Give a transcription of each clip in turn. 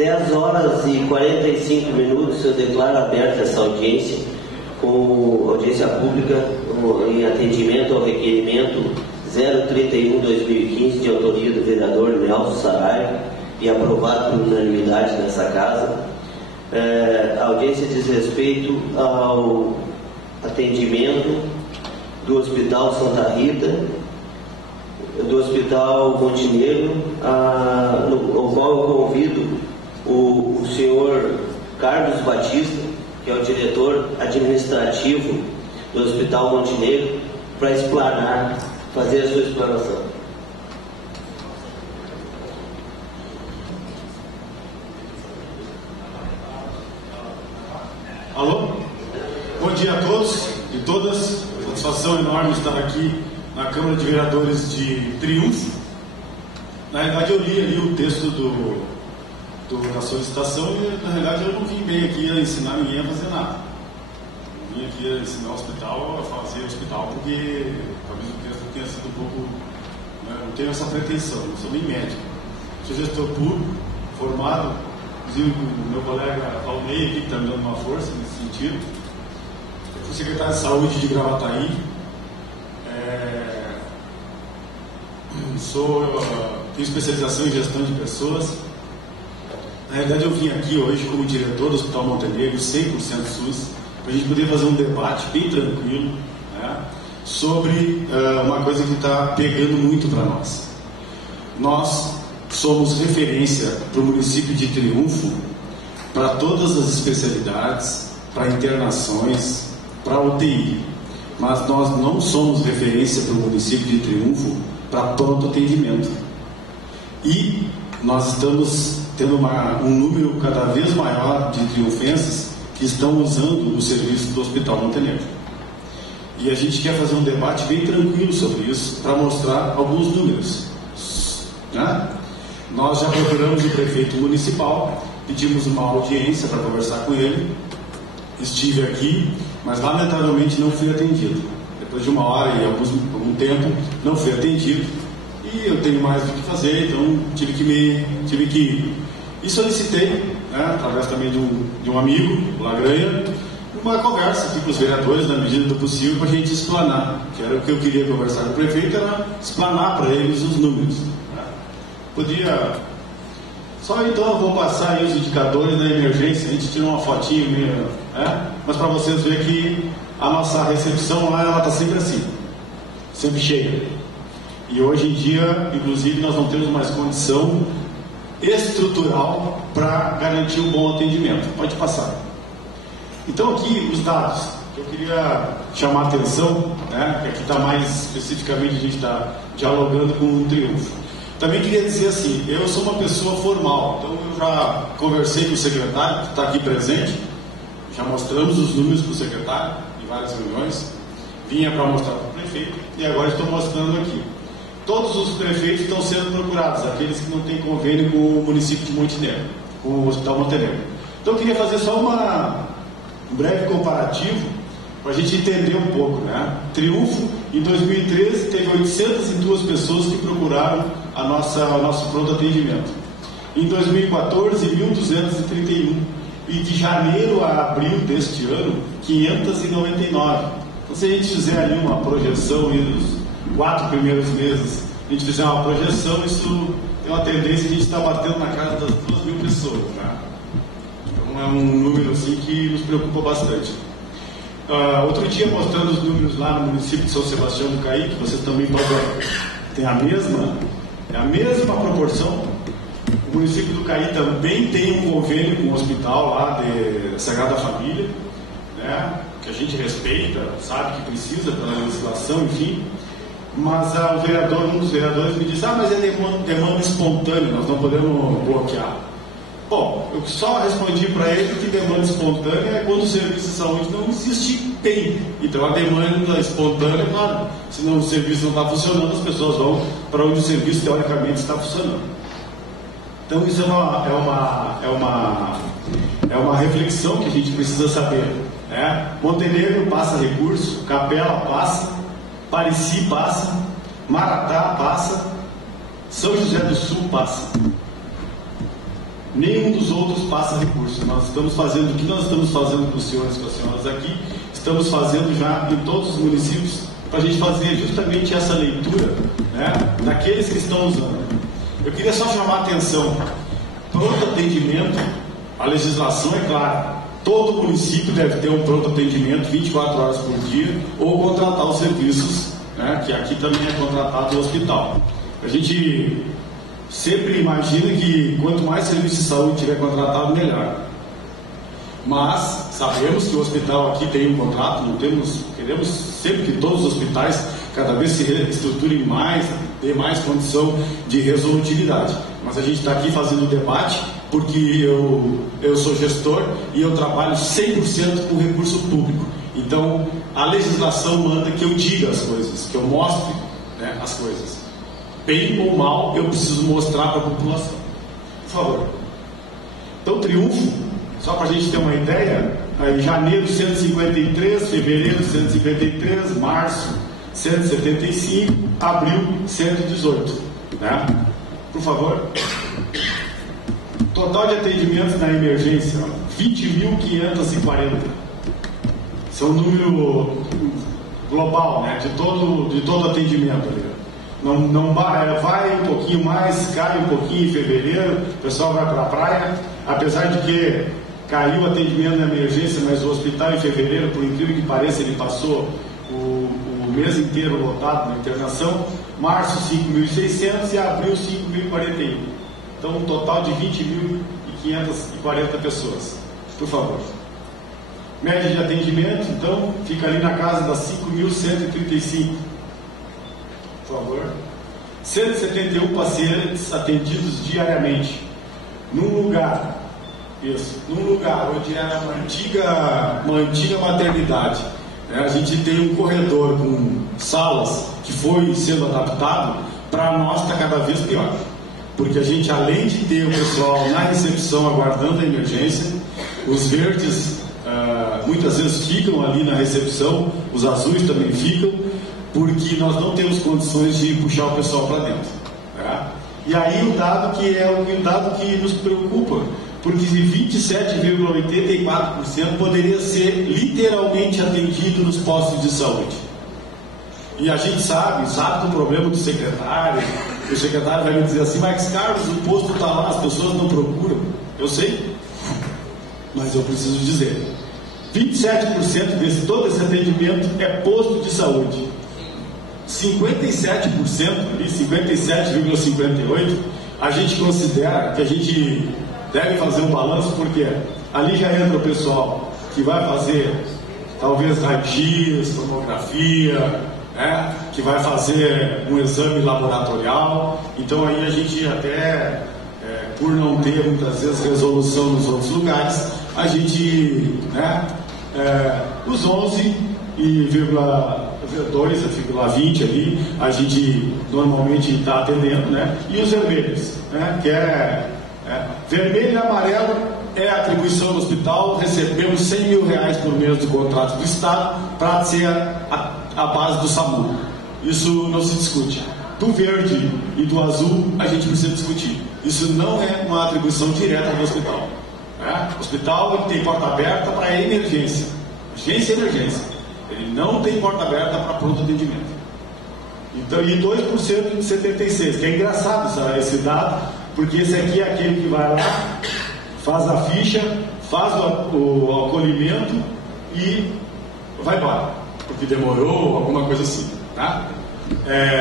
10 horas e 45 minutos eu declaro aberta essa audiência, com audiência pública em atendimento ao requerimento 031/2015, de autoria do vereador Nelson Saraiva, e aprovado por unanimidade nessa casa. A audiência diz respeito ao atendimento do Hospital Santa Rita, do Hospital Montenegro, ao qual eu convido o senhor Carlos Batista, que é o diretor administrativo do Hospital Montenegro, para explanar, fazer a sua explanação. Alô? Bom dia a todos e todas. Satisfação enorme estar aqui na Câmara de Vereadores de Triunfo. Na realidade, eu li ali o texto da solicitação e, na realidade, eu não vim bem aqui a ensinar ninguém a fazer nada. Eu vim aqui a ensinar o hospital a fazer hospital, porque talvez o texto tenha sido um pouco... não tenho essa pretensão, não sou nem médico. Sou gestor público, formado, inclusive o meu colega Almeida aqui, que está me dando uma força nesse sentido. Eu fui secretário de saúde de Gravataí. Tenho especialização em gestão de pessoas. Na realidade, eu vim aqui hoje como diretor do Hospital Montenegro, 100% SUS, para a gente poder fazer um debate bem tranquilo, né, sobre uma coisa que está pegando muito para nós. Nós somos referência para o município de Triunfo, para todas as especialidades, para internações, para UTI. Mas nós não somos referência para o município de Triunfo para pronto atendimento. E nós estamos tendo um número cada vez maior de triunfenses que estão usando o serviço do Hospital Montenegro. E a gente quer fazer um debate bem tranquilo sobre isso, para mostrar alguns números, né? Nós já procuramos o prefeito municipal, pedimos uma audiência para conversar com ele. Estive aqui, mas lamentavelmente não fui atendido. Depois de uma hora e algum tempo, não fui atendido. E eu tenho mais do que fazer, então tive que ir. E solicitei, né, através também de um amigo, o Lagranha, uma conversa aqui com os vereadores, na medida do possível, para a gente explanar. Que era o que eu queria conversar com o prefeito, era explanar para eles os números. Né? Podia... Só então eu vou passar aí os indicadores da emergência, a gente tira uma fotinha mesmo, né? Mas para vocês verem que a nossa recepção lá, ela está sempre assim, sempre cheia. E hoje em dia, inclusive, nós não temos mais condição estrutural para garantir um bom atendimento. Pode passar. Então aqui os dados que eu queria chamar a atenção, né? Que aqui está mais especificamente, a gente está dialogando com o Triunfo. Também queria dizer assim, eu sou uma pessoa formal, então eu já conversei com o secretário, que está aqui presente, já mostramos os números para o secretário, em várias reuniões, vinha para mostrar para o prefeito, e agora estou mostrando aqui. Todos os prefeitos estão sendo procurados, aqueles que não têm convênio com o município de Montenegro, com o Hospital Montenegro. Então eu queria fazer só um breve comparativo, para a gente entender um pouco, né? Triunfo, em 2013, teve 802 pessoas que procuraram o nosso pronto atendimento. Em 2014, 1.231. E de janeiro a abril deste ano, 599. Então, se a gente fizer ali uma projeção nos 4 primeiros meses, a gente fizer uma projeção, isso tem uma tendência a gente estar batendo na casa das 2.000 pessoas. Né? Então, é um número assim que nos preocupa bastante. Outro dia, mostrando os números lá no município de São Sebastião do Caí, que vocês também podem ter a mesma proporção. O município do Caí também tem um convênio com o hospital lá de Sagrada Família, né, que a gente respeita, sabe que precisa pela legislação, enfim. Mas um dos vereadores me disse, mas é demanda espontânea, nós não podemos bloquear. Bom, eu só respondi para ele que demanda espontânea é quando o serviço de saúde não existe bem. Então a demanda espontânea, claro, se não, o serviço não está funcionando, as pessoas vão para onde o serviço teoricamente está funcionando. Então isso é uma reflexão que a gente precisa saber. Né? Montenegro passa recurso, Capela passa, Pareci passa, Maratá passa, São José do Sul passa. nenhum dos outros passa recurso. Nós estamos fazendo o que nós estamos fazendo com os senhores e com as senhoras aqui, estamos fazendo já em todos os municípios, para a gente fazer justamente essa leitura, né, daqueles que estão usando. Eu queria só chamar a atenção: pronto atendimento, a legislação é clara, todo município deve ter um pronto atendimento 24 horas por dia, ou contratar os serviços, né, que aqui também é contratado o hospital. A gente sempre imagina que quanto mais serviço de saúde tiver contratado, melhor. Mas sabemos que o hospital aqui tem um contrato, queremos sempre que todos os hospitais cada vez se reestruturem mais, dê mais condição de resolutividade. Mas a gente está aqui fazendo o debate porque eu sou gestor e eu trabalho 100% com recurso público. Então a legislação manda que eu diga as coisas, que eu mostre, né, as coisas. Bem ou mal, eu preciso mostrar para a população. Por favor. Então, Triunfo, só para a gente ter uma ideia, aí, janeiro 153, fevereiro 153, março 175, abril 118. Né? Por favor. Total de atendimentos na emergência, 20.540. Esse é o número global, né, de todo atendimento ali. Não vai um pouquinho mais, cai um pouquinho em fevereiro, o pessoal vai para a praia, apesar de que caiu o atendimento na emergência, mas o hospital em fevereiro, por incrível que pareça, ele passou o mês inteiro lotado na internação. Março 5.600 e abril 5.041. Então um total de 20.540 pessoas. Por favor. Média de atendimento, então, fica ali na casa das 5.135. Por favor. 171 pacientes atendidos diariamente. Num lugar onde era uma antiga maternidade. A gente tem um corredor com salas que foi sendo adaptado, para nós está cada vez pior. Porque a gente, além de ter o pessoal na recepção aguardando a emergência, os verdes muitas vezes ficam ali na recepção, os azuis também ficam, porque nós não temos condições de puxar o pessoal para dentro. Tá? E aí o dado que nos preocupa, porque 27,84% poderia ser literalmente atendido nos postos de saúde. E a gente sabe do problema do secretário. O secretário vai me dizer assim: Marcos Carlos, o posto está lá, as pessoas não procuram. Eu sei, mas eu preciso dizer: 27% desse todo esse atendimento é posto de saúde. 57%, 57,58%, a gente considera que a gente deve fazer um balanço, porque ali já entra o pessoal que vai fazer talvez raio-x, tomografia, né, que vai fazer um exame laboratorial. Então aí a gente até, por não ter muitas vezes resolução nos outros lugares, a gente, né, os 11,2,20 ali, a gente normalmente está atendendo, né, e os vermelhos, né, que vermelho e amarelo é a atribuição do hospital. Recebemos R$100 mil por mês do contrato do Estado para ser a base do SAMU. Isso não se discute. Do verde e do azul a gente precisa discutir. Isso não é uma atribuição direta do hospital. O hospital ele tem porta aberta para emergência. Urgência e emergência. Ele não tem porta aberta para pronto atendimento. Então, e 2% de 76, que é engraçado esse dado, porque esse aqui é aquele que vai lá, faz a ficha, faz o acolhimento e vai embora, porque demorou, alguma coisa assim, tá?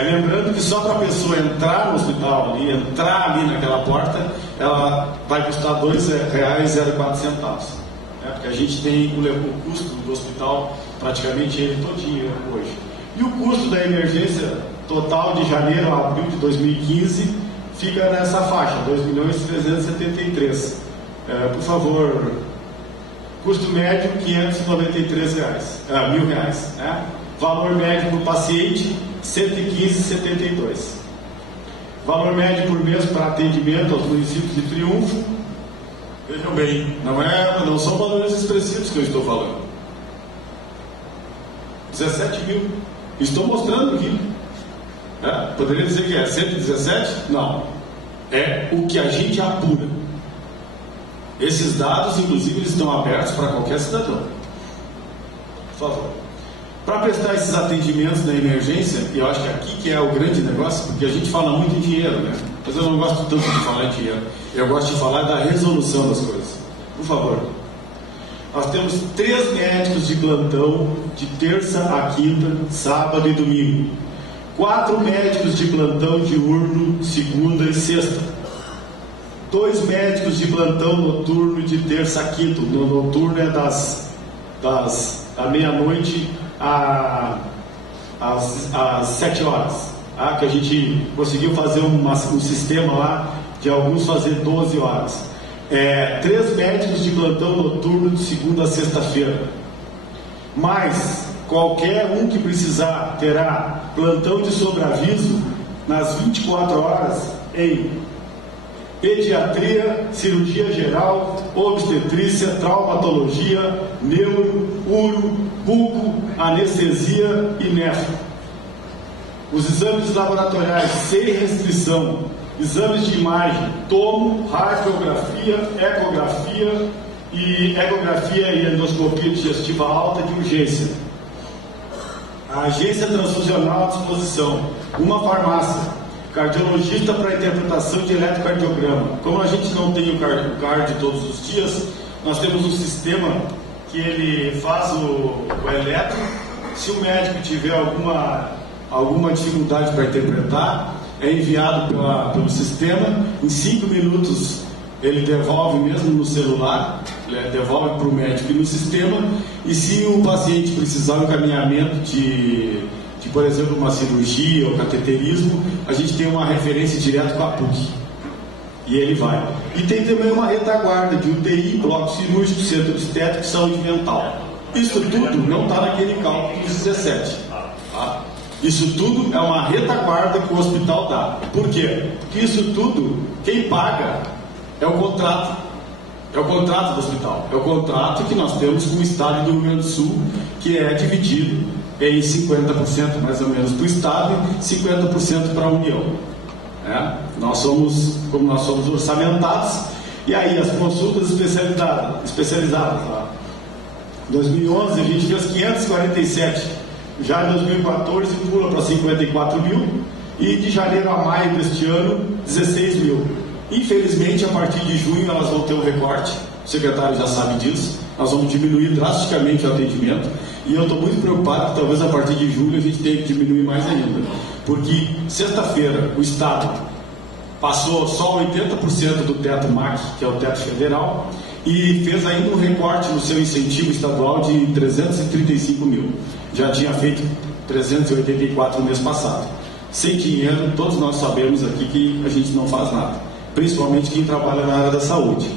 Lembrando que só para a pessoa entrar no hospital ali, entrar ali naquela porta, ela vai custar R$2,04, porque a gente tem o custo do hospital, praticamente ele todinho hoje. E o custo da emergência total de janeiro a abril de 2015 fica nessa faixa, R$2.373. Por favor, custo médio R$593 mil. Né? Valor médio por paciente R$115,72. Valor médio por mês para atendimento aos municípios de Triunfo. Vejam bem, não são valores expressivos que eu estou falando. 17 mil. Estou mostrando aqui. Poderia dizer que é 117? Não. É o que a gente apura. Esses dados, inclusive, eles estão abertos para qualquer cidadão. Por favor. Para prestar esses atendimentos na emergência, eu acho que aqui que é o grande negócio, porque a gente fala muito em dinheiro, né? Mas eu não gosto tanto de falar em dinheiro. Eu gosto de falar da resolução das coisas. Por favor. Nós temos 3 médicos de plantão de terça a quinta, sábado e domingo. 4 médicos de plantão diurno, segunda e sexta. 2 médicos de plantão noturno de terça a quinta. O noturno é da meia-noite às 7 horas. Que a gente conseguiu fazer um sistema lá de alguns fazer 12 horas. 3 médicos de plantão noturno de segunda a sexta-feira. Mas qualquer um que precisar terá plantão de sobreaviso nas 24 horas em pediatria, cirurgia geral, obstetrícia, traumatologia, neuro, uro, buco, anestesia e nefro. Os exames laboratoriais sem restrição, exames de imagem, tomo, radiografia, ecografia e endoscopia digestiva alta de urgência. A agência transfusional à disposição, uma farmácia, cardiologista para interpretação de eletrocardiograma. Como a gente não tem o cardio todos os dias, nós temos um sistema que ele faz o eletro. Se o médico tiver alguma dificuldade para interpretar, é enviado pelo sistema. Em 5 minutos ele devolve mesmo no celular, devolve para o médico e no sistema. E se o paciente precisar de um encaminhamento de, por exemplo, uma cirurgia ou cateterismo, a gente tem uma referência direto com a PUC. E ele vai. E tem também uma retaguarda de UTI, bloco cirúrgico, centro obstétrico e saúde mental. Isso tudo não está naquele cálculo dos 17. Tá? Isso tudo é uma retaguarda que o hospital dá. Por quê? Porque isso tudo, quem paga é o contrato. É o contrato do hospital. É o contrato que nós temos com o Estado do Rio Grande do Sul, que é dividido em 50% mais ou menos para o Estado e 50% para a União. Como nós somos orçamentados, e aí as consultas especializadas. Em 2011 a gente fez 547, já em 2014 pula para 54 mil, e de janeiro a maio deste ano, 16 mil. Infelizmente, a partir de junho elas vão ter um recorte, o secretário já sabe disso, nós vamos diminuir drasticamente o atendimento, e eu estou muito preocupado que talvez a partir de julho a gente tenha que diminuir mais ainda, porque sexta-feira o Estado passou só 80% do teto MAC, que é o teto federal, e fez ainda um recorte no seu incentivo estadual de 335 mil. Já tinha feito 384 no mês passado. Sem dinheiro, todos nós sabemos aqui que a gente não faz nada, principalmente quem trabalha na área da saúde.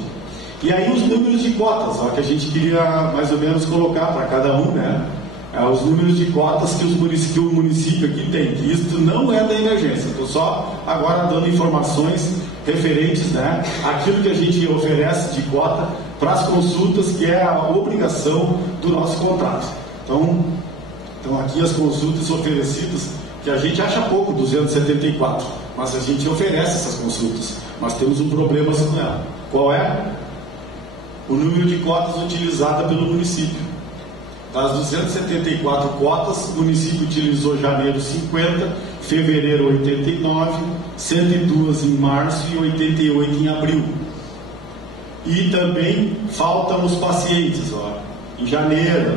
E aí os números de cotas, que a gente queria mais ou menos colocar para cada um, né? Os números de cotas que o município aqui tem, que isso não é da emergência. Estou só agora dando informações referentes, né, àquilo que a gente oferece de cota para as consultas, que é a obrigação do nosso contrato. Então aqui as consultas oferecidas, que a gente acha pouco, 274, mas a gente oferece essas consultas, mas temos um problema com ela. Qual é? O número de cotas utilizada pelo município. Das 274 cotas, o município utilizou janeiro 50, fevereiro 89, 102 em março e 88 em abril. E também faltam os pacientes. Em janeiro,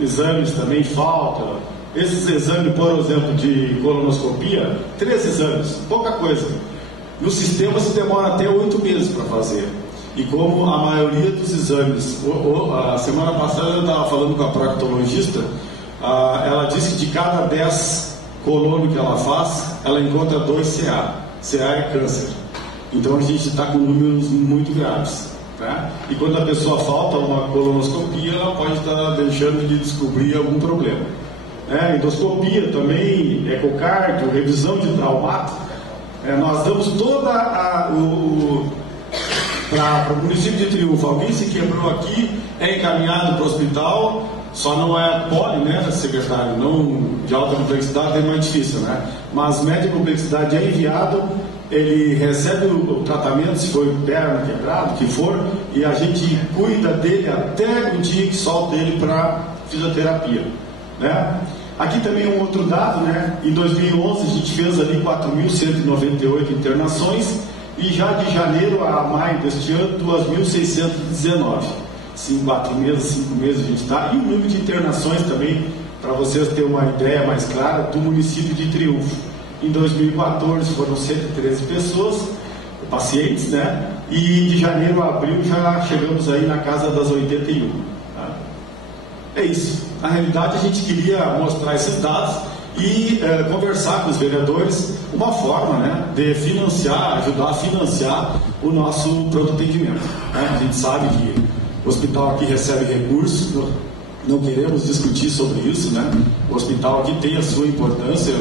exames também faltam. Esses exames, por exemplo, de colonoscopia, 3 exames, pouca coisa. No sistema se demora até 8 meses para fazer. E como a maioria dos exames, a semana passada eu estava falando com a proctologista, ela disse que de cada 10 colonos que ela faz, ela encontra 2 CA. CA é câncer. Então a gente está com números muito graves. Tá? E quando a pessoa falta uma colonoscopia, ela pode estar deixando de descobrir algum problema. Endoscopia também, ecocardio, revisão de traumato. Nós damos toda para o município de Triunfo. Alguém se quebrou aqui, é encaminhado para o hospital, Só não é poli, né, secretário? Não de alta complexidade é mais difícil, né? Mas média complexidade é enviado, ele recebe o tratamento, se foi perna quebrado, que for, e a gente cuida dele até o dia que solta ele para fisioterapia, né? Aqui também um outro dado, né? Em 2011 a gente fez ali 4.198 internações e já de janeiro a maio deste ano 2.619. Sim, 4 meses, 5 meses a gente está. E o número de internações também, para vocês terem uma ideia mais clara, do município de Triunfo. Em 2014 foram 113 pessoas, pacientes, né? E de janeiro a abril já chegamos aí na casa das 81. Tá? É isso. Na realidade a gente queria mostrar esses dados e conversar com os vereadores uma forma, né, de financiar, ajudar a financiar o nosso pronto atendimento. Né? A gente sabe que o hospital aqui recebe recursos, não queremos discutir sobre isso, né? O hospital aqui tem a sua importância,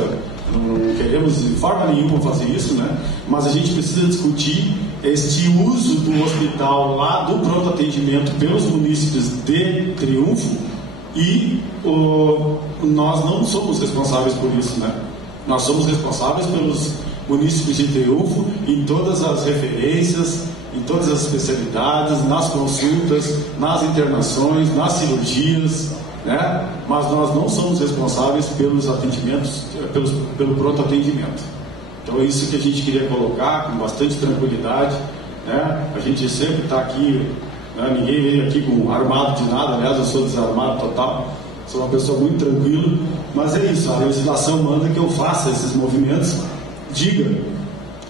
não queremos de forma nenhuma fazer isso, né? Mas a gente precisa discutir este uso do hospital lá, do pronto atendimento pelos munícipes de Triunfo e nós não somos responsáveis por isso, né? Nós somos responsáveis pelos munícipes de Triunfo em todas as referências, em todas as especialidades, nas consultas, nas internações, nas cirurgias, né? Mas nós não somos responsáveis pelos atendimentos, pelo pronto atendimento. Então é isso que a gente queria colocar com bastante tranquilidade, né? A gente sempre está aqui, né? Ninguém vem aqui com armado de nada, aliás eu sou desarmado total, sou uma pessoa muito tranquila, mas é isso, a legislação manda que eu faça esses movimentos, diga.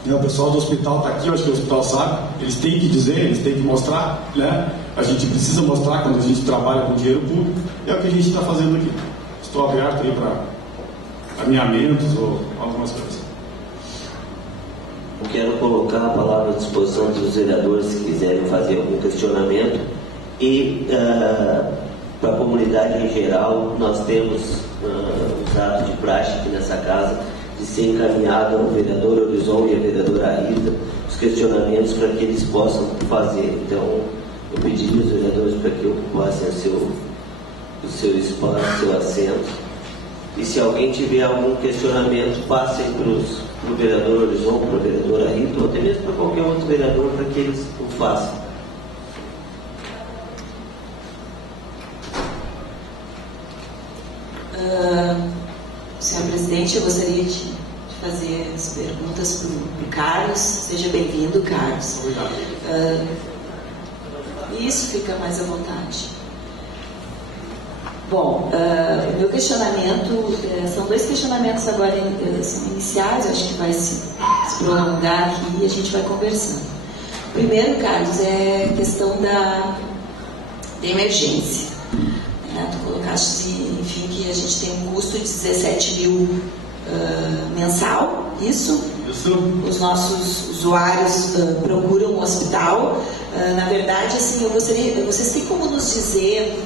O pessoal do hospital está aqui, eu acho que o hospital sabe, eles têm que dizer, eles têm que mostrar, né? A gente precisa mostrar quando a gente trabalha com dinheiro público, é o que a gente está fazendo aqui. Estou aberto aí para alinhamentos ou algumas coisas. Eu quero colocar a palavra à disposição dos vereadores que quiserem fazer algum questionamento e para a comunidade em geral, nós temos usado de prática aqui nessa casa de ser encaminhado ao vereador Horizon e à vereadora Rita os questionamentos para que eles possam fazer. Então, eu pedi aos vereadores para que ocupassem o seu espaço, o seu assento. E se alguém tiver algum questionamento, passem para o vereador Horizon, para a vereadora Rita, ou até mesmo para qualquer outro vereador, para que eles o façam. Senhor presidente, eu gostaria de fazer as perguntas para o Carlos. Seja bem-vindo, Carlos. Obrigado. Isso, fica mais à vontade. Bom, o meu questionamento, são dois questionamentos agora são iniciais, eu acho que vai se prolongar aqui e a gente vai conversando. O primeiro, Carlos, é a questão da emergência. Tu colocaste, enfim, que a gente tem um custo de 17 mil mensal, isso? Os nossos usuários procuram o hospital. Na verdade, assim, eu gostaria, vocês têm como nos dizer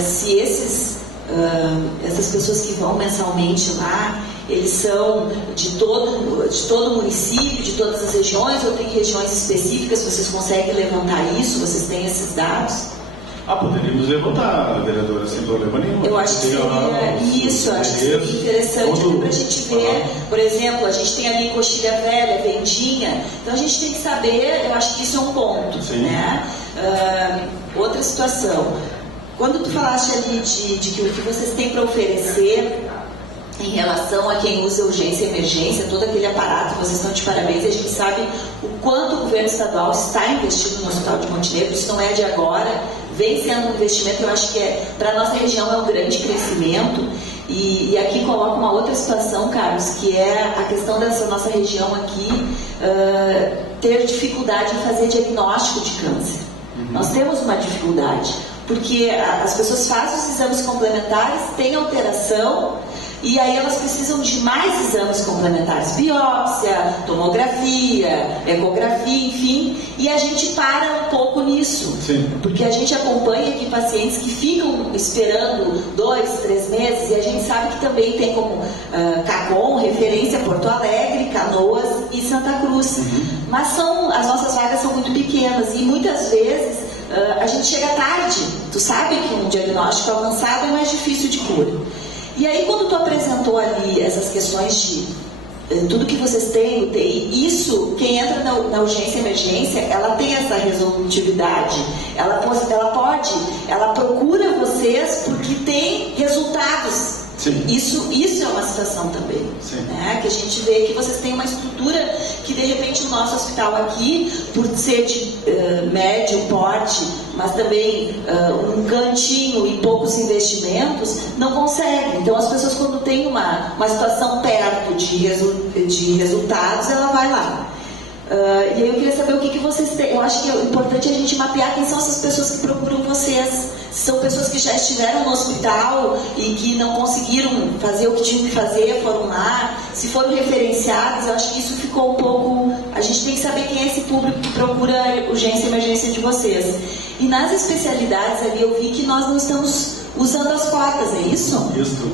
se essas pessoas que vão mensalmente lá, eles são de todo o município, de todas as regiões, ou tem regiões específicas? Vocês conseguem levantar isso? Vocês têm esses dados? Poderíamos levantar, vereadora, sem problema nenhum. Eu acho que seria isso, acho que seria interessante para a gente ver, por exemplo, a gente tem ali Coxilha Velha, Vendinha, então a gente tem que saber, eu acho que isso é um ponto, né? Outra situação, quando tu falaste ali de que o que vocês têm para oferecer em relação a quem usa urgência e emergência, todo aquele aparato, vocês estão de parabéns, e a gente sabe o quanto o governo estadual está investindo no Hospital de Montenegro, isso não é de agora, vem sendo um investimento, eu acho que para a nossa região é um grande crescimento, e aqui coloca uma outra situação, Carlos, que é a questão dessa nossa região aqui ter dificuldade em fazer diagnóstico de câncer. Nós temos uma dificuldade, porque as pessoas fazem os exames complementares, têm alteração, e aí elas precisam de mais exames complementares, biópsia, tomografia, ecografia, enfim, e a gente para um pouco nisso. Sim. Porque a gente acompanha aqui pacientes que ficam esperando 2, 3 meses, e a gente sabe que também tem como CACOM, referência Porto Alegre, Canoas e Santa Cruz. Mas as nossas vagas são muito pequenas, e muitas vezes a gente chega tarde Tu sabe que um diagnóstico avançado é mais difícil de cura. E aí, quando tu apresentou ali essas questões de tudo que vocês têm, UTI, isso, quem entra na urgência e emergência, ela tem essa resolutividade. Ela procura vocês porque tem resultados. Sim. Isso é uma situação também, né? Que a gente vê que vocês têm uma estrutura que de repente o nosso hospital aqui, por ser de médio porte, mas também um cantinho e poucos investimentos, não consegue. Então as pessoas, quando tem uma situação perto de resultados, ela vai lá. E aí eu queria saber o que vocês têm. Eu acho que é importante a gente mapear quem são essas pessoas que procuram vocês. São pessoas que já estiveram no hospital e que não conseguiram fazer o que tinham que fazer, foram lá. Se foram referenciados, eu acho que isso ficou um pouco... A gente tem que saber quem é esse público que procura a urgência e emergência de vocês. E nas especialidades ali eu vi que nós não estamos usando as cotas, é isso? Isso.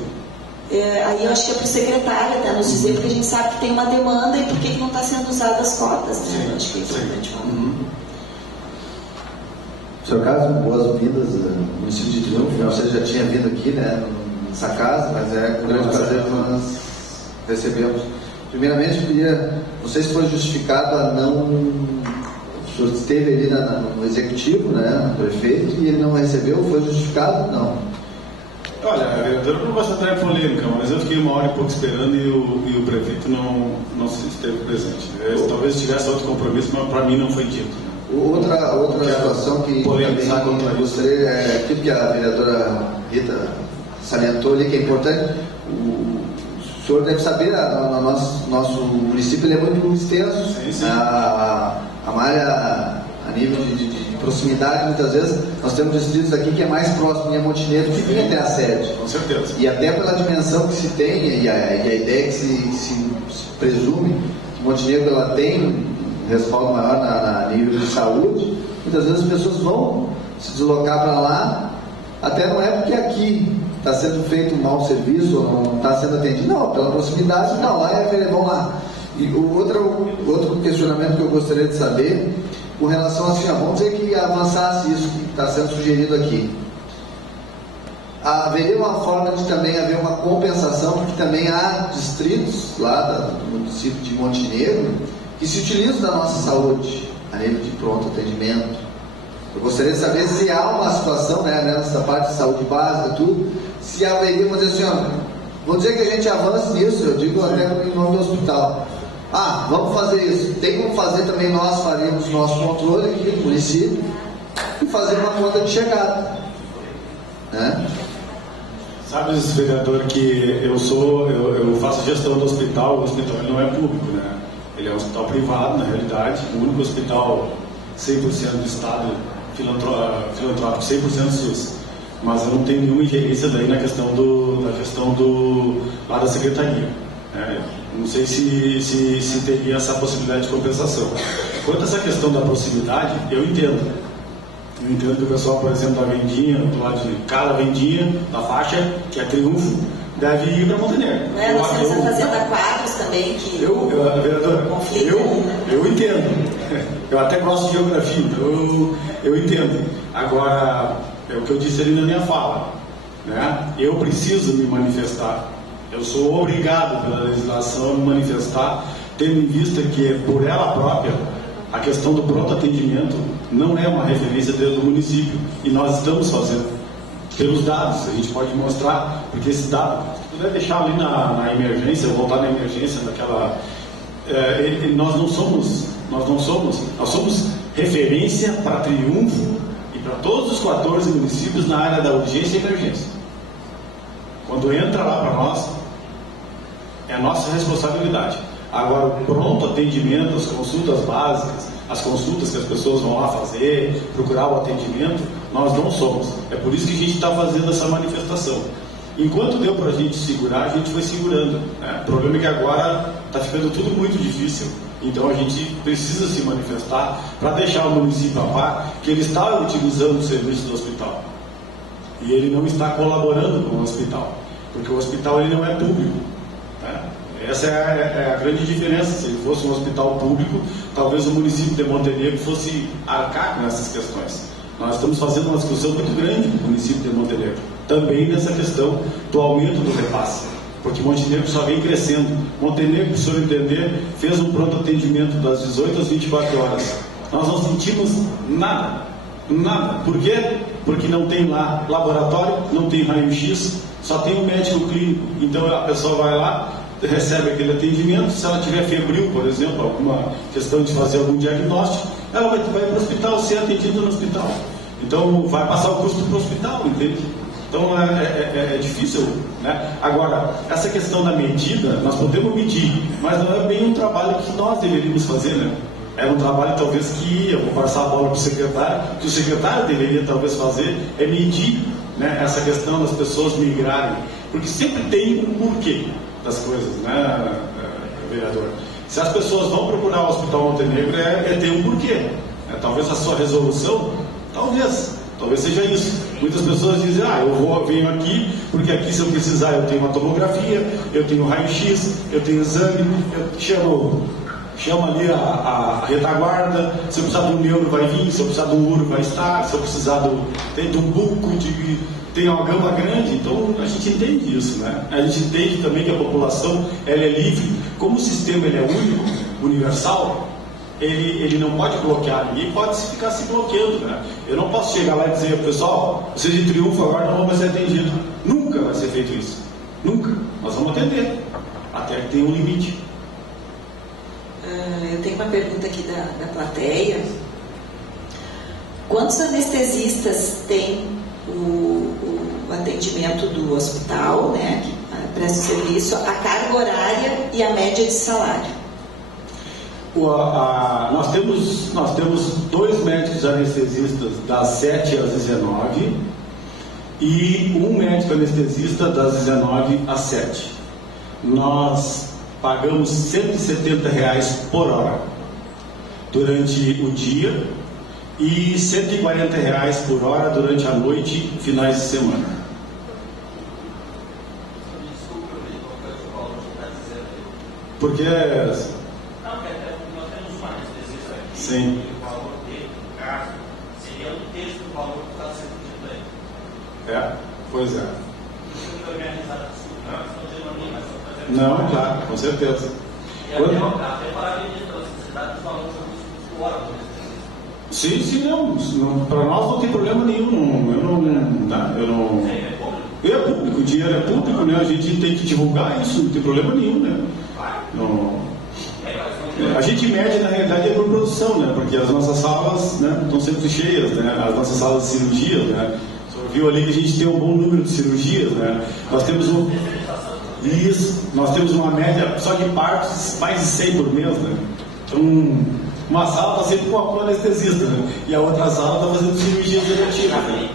Aí eu acho que é para o secretário até nos dizer, porque a gente sabe que tem uma demanda e por que não está sendo usada as cotas, né? Sim, eu acho que é importante falar. Sr. Carlos, boas-vindas no município de Triunfo. Você já tinha vindo aqui, né, nessa casa, mas é um grande prazer que nós recebemos. Primeiramente, eu queria, não sei se foi justificado a não... O senhor esteve ali no executivo, né, no prefeito, e ele não recebeu, foi justificado? Não. Olha, vereador, não gosto de entrar em polêmica, mas eu fiquei 1 hora e pouco esperando e o prefeito não esteve presente. Talvez tivesse outro compromisso, mas para mim não foi dito. Outra situação que também gostaria é aquilo que a vereadora Rita salientou ali, que é importante. O senhor deve saber, nosso município ele é muito extenso. Sim. A malha a nível de proximidade, muitas vezes nós temos distritos aqui que é mais próximo de Montenegro que vinha até a sede. Com certeza. E até pela dimensão que se tem e a ideia que se presume que Montenegro ela tem um respaldo maior na nível de saúde, muitas vezes as pessoas vão se deslocar para lá, até não é porque aqui está sendo feito um mau serviço ou não está sendo atendido, não, pela proximidade, não, lá vão lá. E o outro questionamento que eu gostaria de saber, com relação assim, vamos dizer que avançasse isso que está sendo sugerido aqui. Haveria uma forma de também haver uma compensação, porque também há distritos lá do município de Montenegro que se utilizam da nossa saúde a nível de pronto atendimento. Eu gostaria de saber se há uma situação, né, nessa parte de saúde básica, tudo, se haveria, vamos dizer assim, vamos dizer que a gente avance nisso, eu digo até em nome do hospital. Vamos fazer isso. Tem como fazer também, nós faríamos nosso controle aqui no município e fazer uma conta de chegada. Né? Sabe, vereador, que eu faço gestão do hospital, o hospital ele não é público, né? Ele é um hospital privado, na realidade, o único hospital 100% do Estado, filantrópico, 100% SUS. Mas eu não tenho nenhuma ingerência daí na questão lá da secretaria. Não sei se teria essa possibilidade de compensação. Quanto a essa questão da proximidade, eu entendo. Eu entendo que o pessoal, por exemplo, da vendinha, do lado de cada vendinha, da faixa, que é Triunfo, deve ir para Montenegro. Nós temos a Fazenda Quadros também, que vereador, eu entendo. Eu até gosto de geografia, então eu entendo. Agora, é o que eu disse ali na minha fala. Né? Eu preciso me manifestar. Eu sou obrigado pela legislação a me manifestar, tendo em vista que, por ela própria, a questão do pronto atendimento não é uma referência dentro do município. E nós estamos fazendo. Pelos dados, a gente pode mostrar, porque esse dado, se puder deixar ali na emergência, voltar na emergência, nós somos referência para Triunfo e para todos os 14 municípios na área da urgência e emergência. Quando entra lá para nós, é a nossa responsabilidade. Agora, o pronto atendimento, as consultas básicas, as consultas que as pessoas vão lá fazer, procurar o atendimento, nós não somos. É por isso que a gente está fazendo essa manifestação. Enquanto deu para a gente segurar, a gente foi segurando. Né? O problema é que agora está ficando tudo muito difícil. Então a gente precisa se manifestar para deixar o município a par que ele está utilizando o serviço do hospital. E ele não está colaborando com o hospital. Porque o hospital ele não é público. Né? Essa é a grande diferença. Se ele fosse um hospital público, talvez o município de Montenegro fosse arcar com essas questões. Nós estamos fazendo uma discussão muito grande no município de Montenegro, também nessa questão do aumento do repasse, porque Montenegro só vem crescendo. Montenegro, para o senhor entender, fez um pronto atendimento das 18 às 24 horas. Nós não sentimos nada. Por quê? Porque não tem lá laboratório, não tem raio-x, só tem um médico clínico. Então a pessoa vai lá, recebe aquele atendimento. Se ela tiver febril, por exemplo, alguma questão de fazer algum diagnóstico, ela vai para o hospital, ser atendida no hospital. Então vai passar o custo para o hospital, entende? Então é difícil, né? Agora, essa questão da medida, nós podemos medir, mas não é bem um trabalho que nós deveríamos fazer, né? É um trabalho talvez que, eu vou passar a bola para o secretário, que o secretário deveria talvez fazer, é medir, né, essa questão das pessoas migrarem, porque sempre tem um porquê das coisas, né, vereador? Se as pessoas vão procurar o Hospital Montenegro, é ter um porquê. Talvez a sua resolução, talvez seja isso. Muitas pessoas dizem, eu venho aqui, porque aqui se eu precisar eu tenho uma tomografia, eu tenho raio-x, eu tenho exame, eu chama ali a retaguarda, se eu precisar de um neuro vai vir, se eu precisar de um uro vai estar, se eu precisar de um buco, tem uma gama grande. Então a gente entende isso, né? A gente entende também que a população ela é livre, como o sistema ele é único, universal, ele não pode bloquear, ninguém pode ficar se bloqueando, né? Eu não posso chegar lá e dizer, pessoal, vocês de Triunfo agora não vão mais ser atendidos. Nunca vai ser feito isso, nunca. Nós vamos atender, até que tenha um limite. Eu tenho uma pergunta aqui da plateia. Quantos anestesistas tem o atendimento do hospital, né, que presta o serviço, a carga horária e a média de salário? Nós temos 2 médicos anestesistas das 7 às 19 e um médico anestesista das 19 às 7. Nós pagamos R$170 por hora durante o dia e R$140 por hora durante a noite e finais de semana. Porque não, nós temos uma anestesista aqui. Sim. O valor dele, no caso, seria um terço do valor que está sendo dito aí. Pois é. Isso foi organizado assim, não estão dizendo a mim, mas estão fazendo. Não, claro, com certeza. E até para a necessidade dos valores do fora do anestesista. Sim, não. Para nós não tem problema nenhum. Eu não. É público, o dinheiro é público, né? A gente tem que divulgar isso, não tem problema nenhum, né? Não. A gente mede, na realidade, a produção, né? Porque as nossas salas, né, estão sempre cheias, né? As nossas salas de cirurgia, né? O senhor viu ali que a gente tem um bom número de cirurgias, né? Nós temos nós temos uma média só de partos, mais de 100 por mês, né? Então, uma sala está sempre com a anestesista, né? E a outra sala está fazendo cirurgias eletivas, né?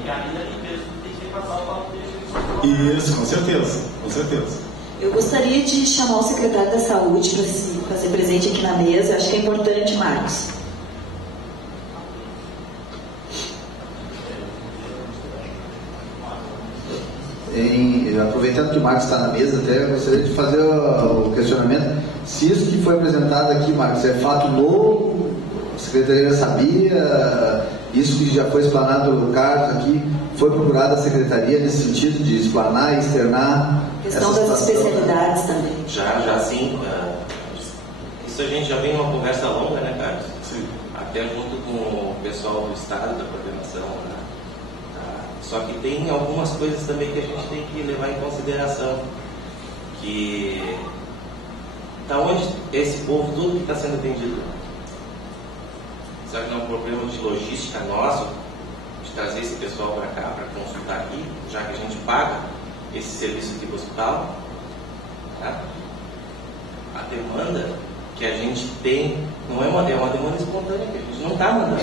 Isso, com certeza. Eu gostaria de chamar o secretário da Saúde para se fazer presente aqui na mesa. Acho que é importante, Marcos. Aproveitando que o Marcos está na mesa, até gostaria de fazer o questionamento. Se isso que foi apresentado aqui, Marcos, é fato novo, a Secretaria sabia, isso que já foi explanado no Carlos aqui, foi procurada a Secretaria nesse sentido de explanar e externar a questão das especialidades também. Já sim. Isso a gente já vem numa conversa longa, né, Carlos? Sim. Até junto com o pessoal do Estado, da coordenação, né? Só que tem algumas coisas também que a gente tem que levar em consideração. Que da onde esse povo tudo que está sendo atendido? Será que não é um problema de logística nosso, de trazer esse pessoal para cá, para consultar aqui, já que a gente paga esse serviço aqui do hospital? Tá? A demanda que a gente tem não é uma demanda espontânea, que a gente não está mandando.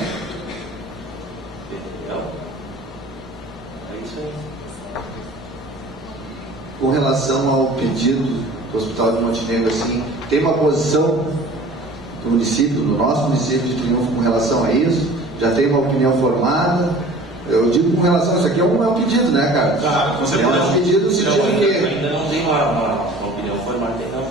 Entendeu? É isso aí. Com relação ao pedido do Hospital de Montenegro, assim, tem uma posição do município, do nosso município de Triunfo com relação a isso? Já tem uma opinião formada? Eu digo com relação a isso aqui, é um pedido, né, Carlos? Claro, com certeza. É um pedido no sentido que... Ainda não tem uma opinião formada, então.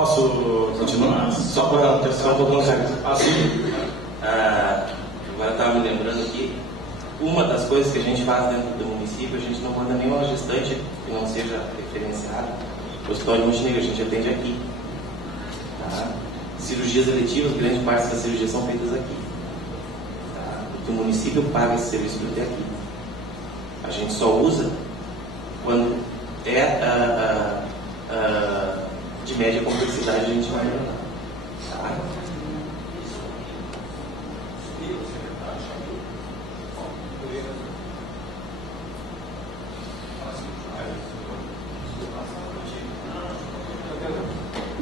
Posso continuar? Só para testar o conceito. Assim, agora estava me lembrando aqui, uma das coisas que a gente faz dentro do município, a gente não manda nenhuma gestante que não seja referenciada para o Hospital de Montenegro, a gente atende aqui. Tá? Cirurgias eletivas, grande parte das cirurgias são feitas aqui. Tá? Porque o município paga esse serviço para ter aqui. A gente só usa quando é de média complexidade, a gente vai mandar. Tá?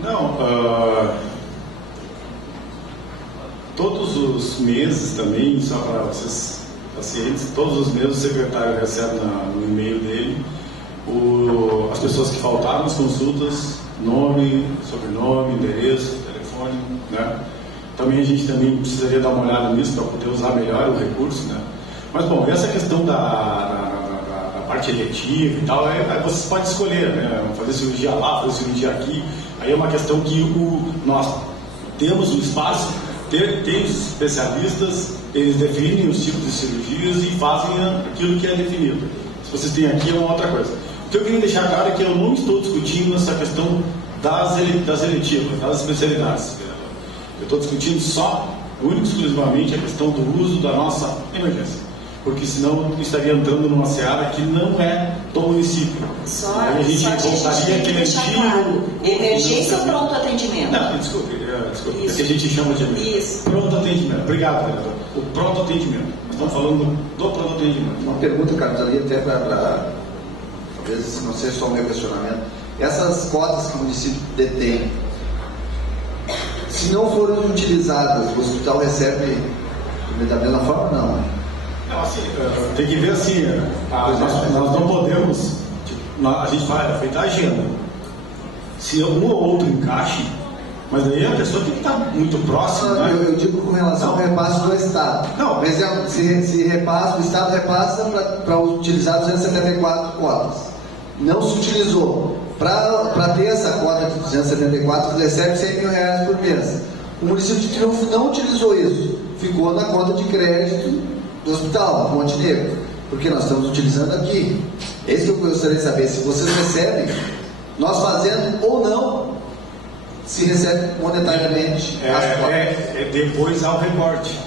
Não, todos os meses também, só para vocês pacientes, todos os meses o secretário recebe no e-mail dele as pessoas que faltaram nas consultas, nome, sobrenome, endereço, telefone, né? Também a gente também precisaria dar uma olhada nisso para poder usar melhor o recurso, né? Mas bom, essa questão da parte eletiva e tal, vocês podem escolher, né? Fazer cirurgia lá, fazer cirurgia aqui, aí é uma questão que nós temos um espaço, tem os especialistas, eles definem os tipos de cirurgias e fazem aquilo que é definido. Se vocês têm aqui, é uma outra coisa. O que eu queria deixar claro é que eu não estou discutindo essa questão das eletivas, das especialidades. Eu estou discutindo só, único e exclusivamente, a questão do uso da nossa emergência. Porque senão estaria entrando numa seara que não é do município. Aí a gente voltaria que claro. Emergência ou pronto atendimento? Não, desculpe, é que a gente chama de emergência. Isso. Pronto atendimento. Obrigado, vereador. O pronto atendimento. Nós estamos falando do pronto atendimento. Uma pergunta, Carlos, ali até para talvez não seja só o meu questionamento. Essas cotas que o município detém, se não forem utilizadas, o hospital recebe da mesma forma? Não. Não, assim, tem que ver assim, nós não podemos, a gente vai feita a agenda. Se um ou outro encaixe, mas aí a pessoa tem que estar muito próxima. Não, né? Eu digo com relação ao repasse do Estado. Não. Por exemplo, se repassa, o Estado repassa para utilizar 274 cotas. Não se utilizou. Para ter essa cota de 274, recebe R$100 mil por mês. O município de Triunfo não utilizou isso. Ficou na conta de crédito do hospital, Montenegro, porque nós estamos utilizando aqui. É isso que eu gostaria de saber, se vocês recebem, nós fazendo ou não, se recebe monetariamente as cotas. Depois há o recorte,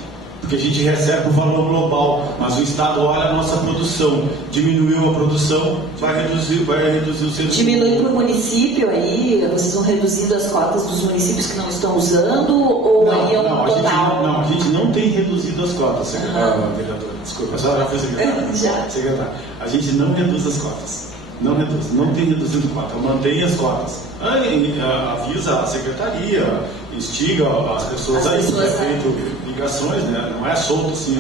porque a gente recebe o valor global, mas o Estado olha a nossa produção, diminuiu a produção, vai reduzir o serviço. Diminui para o município aí, vocês vão reduzindo as cotas dos municípios que não estão usando, ou não, aí é um total? A gente não tem reduzido as cotas, secretário, vereador. Desculpa, a senhora já foi secretária. Já. Secretário, a gente não reduz as cotas. Não reduz, não tem reduzido cotas, mantém as cotas. Avisa a secretaria, instiga as pessoas a isso, feito ligações, né? Não é solto assim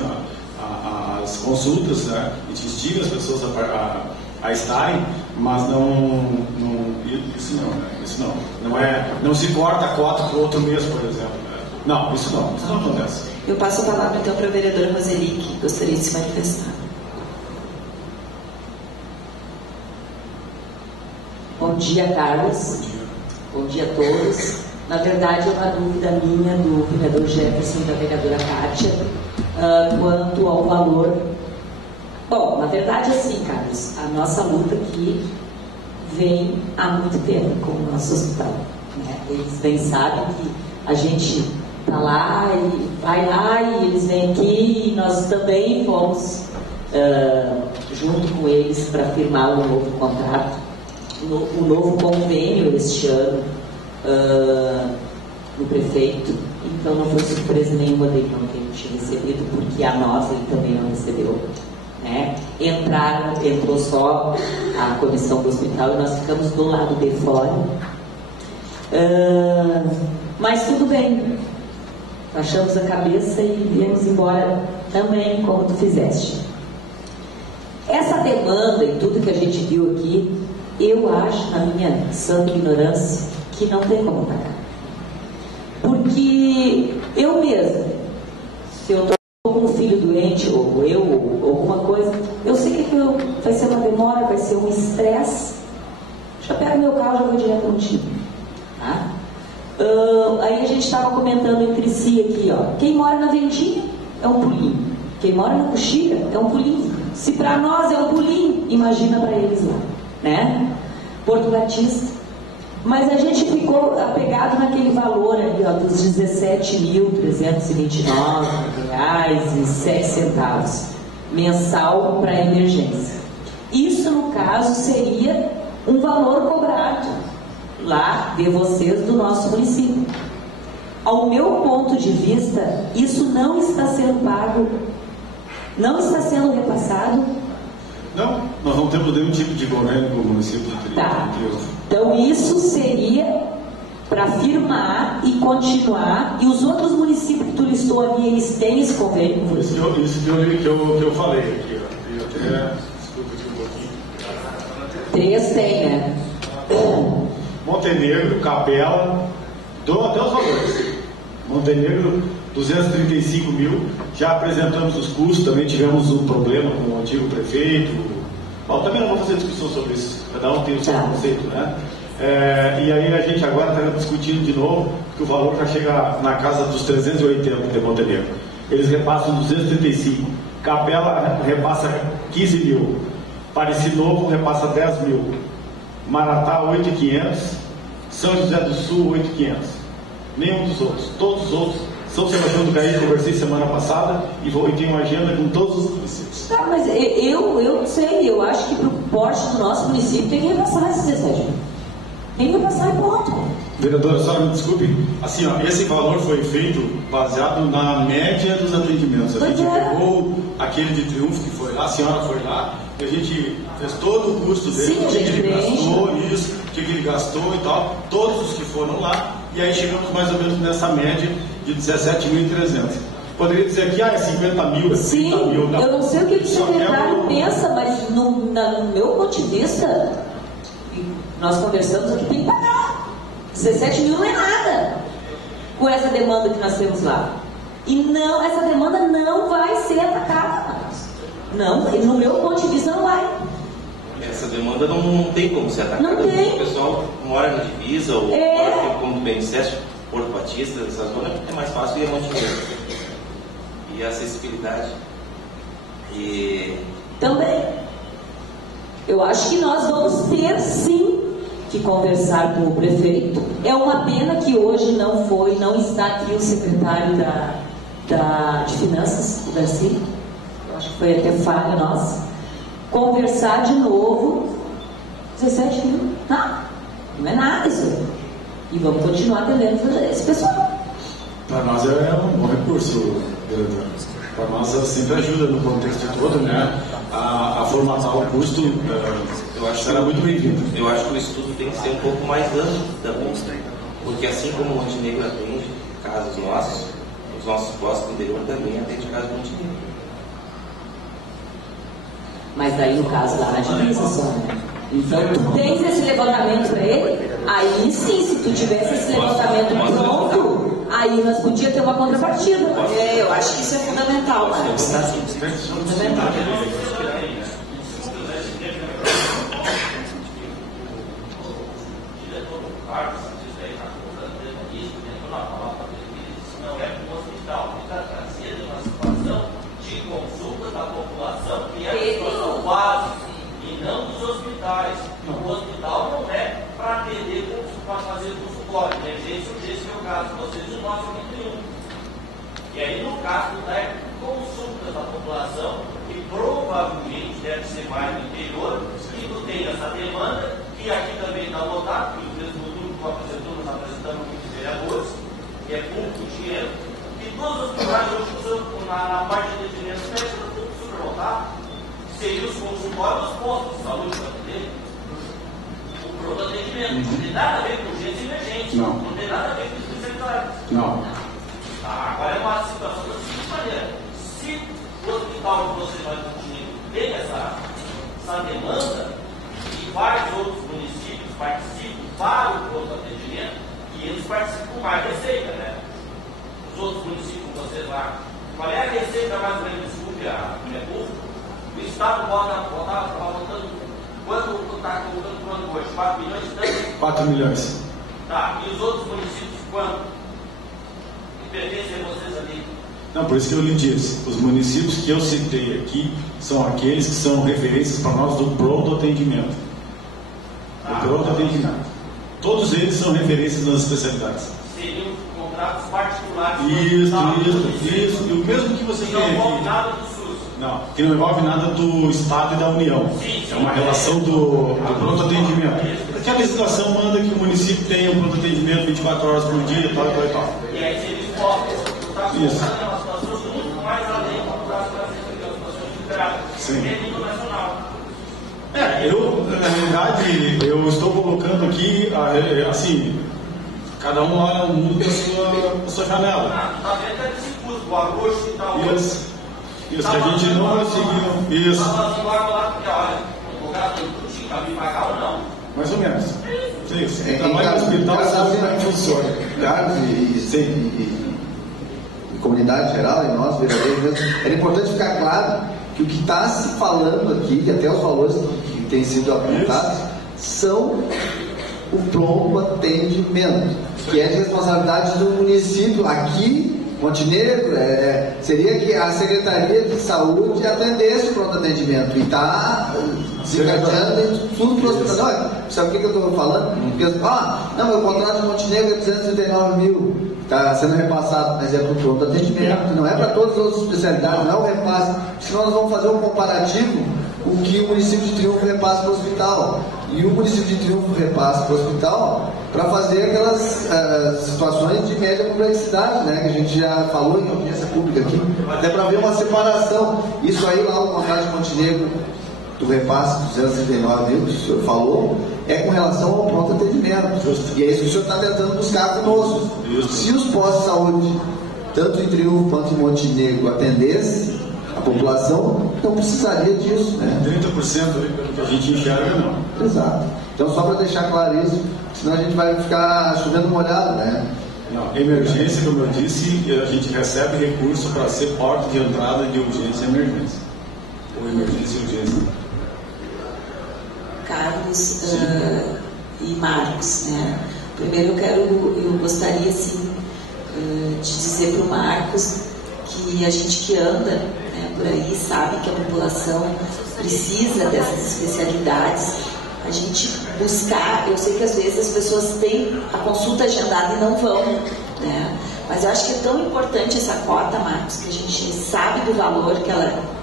as consultas, né? A gente instiga as pessoas a estarem, mas isso não, né? Isso não se corta a cota para o outro mês, por exemplo. Né? Não, isso não acontece. Eu passo a palavra então para a vereadora Roseli, que gostaria de se manifestar. Bom dia, Carlos. Bom dia a todos. Na verdade, é uma dúvida minha do vereador Jefferson e da vereadora Kátia quanto ao valor. Bom, na verdade, assim, Carlos, a nossa luta aqui vem há muito tempo com o nosso hospital. Né? Eles bem sabem que a gente está lá e vai lá e eles vêm aqui e nós também fomos junto com eles para firmar um novo contrato. O novo convênio este ano no prefeito, então não foi surpresa nenhuma dele não ter recebido, porque a nossa ele também não recebeu. Né? Entrou só a comissão do hospital e nós ficamos do lado de fora. Mas tudo bem, baixamos a cabeça e viemos embora também, como tu fizeste. Essa demanda e tudo que a gente viu aqui, eu acho, na minha santa ignorância, que não tem como pagar. Porque eu mesma, se eu estou com um filho doente, ou eu, ou alguma coisa, eu sei que aquilo vai ser uma demora, vai ser um estresse. Já pego meu carro e já vou direto contigo. Tá? Aí a gente estava comentando entre si aqui, ó. Quem mora na Vendinha é um pulinho. Quem mora na Coxilha é um pulinho. Se para nós é um pulinho, imagina para eles lá, né? Porto Batista. Mas a gente ficou apegado naquele valor ali, ó, dos R$17.329,07 mensal para emergência. Isso, no caso, seria um valor cobrado lá de vocês do nosso município. Ao meu ponto de vista, isso não está sendo pago, não está sendo repassado. Não, nós não temos nenhum tipo de convênio com o município de Trilha. Tá. Então isso seria para firmar e continuar. E os outros municípios que tu listou ali, eles têm esse convênio com você? Isso que eu falei aqui, ó. Eu até, desculpa aqui um pouquinho. 3 tem, né? Montenegro, Capela, dou até os valores. Montenegro, 235 mil. Já apresentamos os custos, também tivemos um problema com o antigo prefeito. Bom, também não vou fazer discussão sobre isso, cada um tem o seu conceito, né? E aí a gente agora está discutindo de novo, que o valor já chega na casa dos 380 de Montenegro. Eles repassam 235. Capela repassa 15 mil. Pareci Novo repassa 10 mil. Maratá 8.500. São José do Sul 8.500. Nenhum dos outros. Todos os outros. São Sebastião do Caí, conversei semana passada e tenho uma agenda com todos os municípios. Tá, mas eu não sei, eu acho que para o porte do nosso município tem que repassar esses 17 mil. Tem que repassar e ponto. Vereadora, só me desculpe, assim, ó, esse valor foi feito baseado na média dos atendimentos. A gente pegou aquele de Triunfo que foi lá, a senhora foi lá, e a gente fez todo o custo dele, o que ele gastou, isso, o que ele gastou e tal, todos os que foram lá, e aí chegamos mais ou menos nessa média de 17.300. Poderia dizer que é 50 mil, é 30 mil. Não. Eu não sei o que o secretário pensa, mas no meu ponto de vista, nós conversamos aqui, tem que pagar. 17 mil não é nada com essa demanda que nós temos lá. E não, essa demanda não vai ser atacada. Não, no meu ponto de vista não vai. Essa demanda não tem como ser atacada. Não tem. O pessoal mora na divisa, ou mora, como bem disseste, Porto Batista, essa zona é mais fácil ir a Montenegro. E a acessibilidade. Também. Eu acho que nós vamos ter sim que conversar com o prefeito. É uma pena que hoje não está aqui o secretário de Finanças, o Darcy. Eu acho que foi até falha nossa. Conversar de novo. 17 mil. Não é nada isso. E vamos continuar atendendo esse pessoal. Para nós é um bom recurso, vereador. Para nós sempre ajuda no contexto todo, né? A formatar o custo, eu acho que será muito bem-vindo. Eu acho que o estudo tem que ser um pouco mais amplo também, porque assim como o Montenegro atende casos nossos, os nossos postos do interior também atendem casos do Montenegro. Mas daí no caso lá na divisa só, né? Então tu tens esse levantamento para ele, aí sim, se tu tivesse esse levantamento pronto, aí nós podíamos ter uma contrapartida. Eu acho que isso é fundamental, Marcos. Fundamental. O hospital não é para atender, para fazer consultório, emergência, urgência, que é o caso de vocês no nosso 21. E aí, no caso da consulta da população, que provavelmente deve ser mais no interior, que tu tem essa demanda, que aqui também está lotado, que os mesmos grupos que apresentou, nós apresentamos muitos vereadores, que é público dinheiro, e todos os hospitais hoje usam na parte de atendimento médico, está tudo superlotado. Seriam os consultórios dos postos de saúde para atender. O pronto atendimento. Não tem nada a ver com urgência e emergência. Não. Não tem nada a ver com os secretários. Não. Agora é uma situação da seguinte maneira. Se o hospital que você vai continuar tem essa demanda e vários outros municípios participam para o pronto atendimento, e eles participam com mais receita, né? Os outros municípios com vocês lá. Qual é a receita mais ou menos? Desculpe a minha pública. O Estado está botando quanto está colocando hoje? 4 milhões de tanto? 4 milhões. Tá, e os outros municípios, Não, por isso que eu lhe disse, os municípios que eu citei aqui são aqueles que são referências para nós do pronto atendimento. Do pronto atendimento. Todos eles são referências nas especialidades. Seriam contratos particulares. Isso. E o mesmo que você tem aqui. Não envolve nada do SUS. Não, que não envolve nada do Estado e da União. É uma relação do pronto atendimento. Porque a legislação manda que o município tenha um pronto atendimento 24 horas por dia e tal. E aí se eles podem. Isso. Situações muito mais além do situações de grave. Sim. Nível nacional. Na realidade, eu estou colocando aqui, assim, cada um olha o mundo da sua janela. Na verdade, se fosse o arroz e tal. Isso, que a gente não conseguiu. Isso. O caso do tinha que pagar ou não? Mais ou menos. Isso. Trabalho no hospital, sabe como é que funciona. Carlos e comunidade geral, e nós, vereadores mesmo, era importante ficar claro que o que está se falando aqui, que até os valores que têm sido apontados, são o pronto atendimento, que é de responsabilidade do município. Aqui, Montenegro, seria que a Secretaria de Saúde atendesse o pronto atendimento e está desencadeando tudo para o hospital. Sabe o que eu estou falando? Porque, não, meu contrato de Montenegro é 239 mil. Está sendo repassado, mas é para o pronto atendimento, não é para todas as outras especialidades, não é o repasse. Senão nós vamos fazer um comparativo, o que o município de Triunfo repassa para o hospital e o município de Triunfo repassa para o hospital, para fazer aquelas situações de média complexidade, né, que a gente já falou em audiência pública aqui, até para ver uma separação. Isso aí lá, o contrato de Montenegro, do repasse dos 239 mil que o senhor falou, é com relação ao pronto atendimento. E é isso que o senhor está tentando buscar conosco. Se os postos de saúde, tanto em Triunfo quanto em Montenegro, atendessem a população, não precisaria disso, né? 30% pelo que a gente enxerga, não. Exato. Então, só para deixar claro isso, senão a gente vai ficar chovendo molhado, né? Não, emergência, como eu disse, a gente recebe recurso para ser porta de entrada de urgência e emergência. Ou emergência e urgência. Carlos e Marcos, né? Primeiro eu gostaria assim, de dizer para o Marcos que a gente que anda, né, por aí sabe que a população precisa dessas especialidades. A gente buscar, eu sei que às vezes as pessoas têm a consulta agendada e não vão, né? Mas eu acho que é tão importante essa cota, Marcos, que a gente sabe do valor que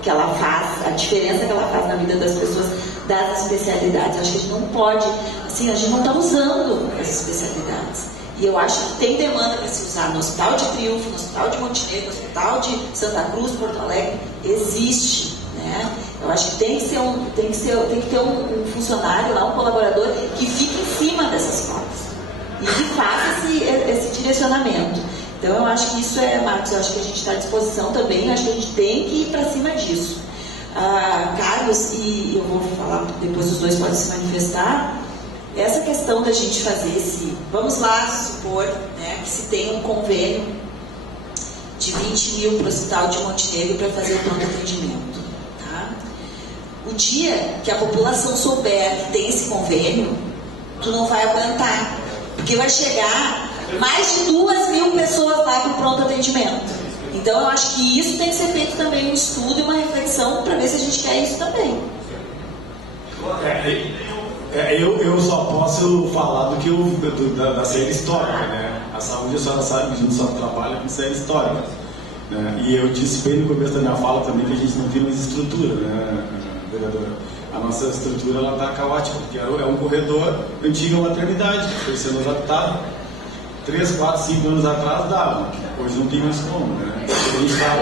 ela faz, a diferença que ela faz na vida das pessoas, das especialidades. Eu acho que a gente não pode, assim, a gente não está usando as especialidades. E eu acho que tem demanda para se usar no Hospital de Triunfo, no Hospital de Montenegro, no Hospital de Santa Cruz, Porto Alegre, existe, né? Eu acho que tem que ter um funcionário lá, um colaborador que fique em cima dessas cotas e que faça esse direcionamento. Então eu acho que isso Marcos, eu acho que a gente está à disposição também, eu acho que a gente tem que ir para cima disso. Carlos, e eu vou falar, depois os dois podem se manifestar, essa questão da gente fazer vamos lá supor, né, que se tem um convênio de 20 mil para o Hospital de Montenegro para fazer o pronto atendimento. Tá? O dia que a população souber que tem esse convênio, tu não vai aguentar, porque vai chegar mais de 2 mil pessoas lá para o pronto atendimento. Então eu acho que isso tem que ser feito também um estudo e uma reflexão para ver se a gente quer isso também. Eu só posso falar da série histórica, né? A saúde, a senhora sabe que a gente só trabalha com série histórica, né? E eu disse bem no começo da minha fala também que a gente não tem mais estrutura, né, vereadora? A nossa estrutura está caótica, porque é um corredor antiga maternidade, que foi sendo adaptado. 3, 4, 5 anos atrás dava, hoje não tem mais como, né? A gente está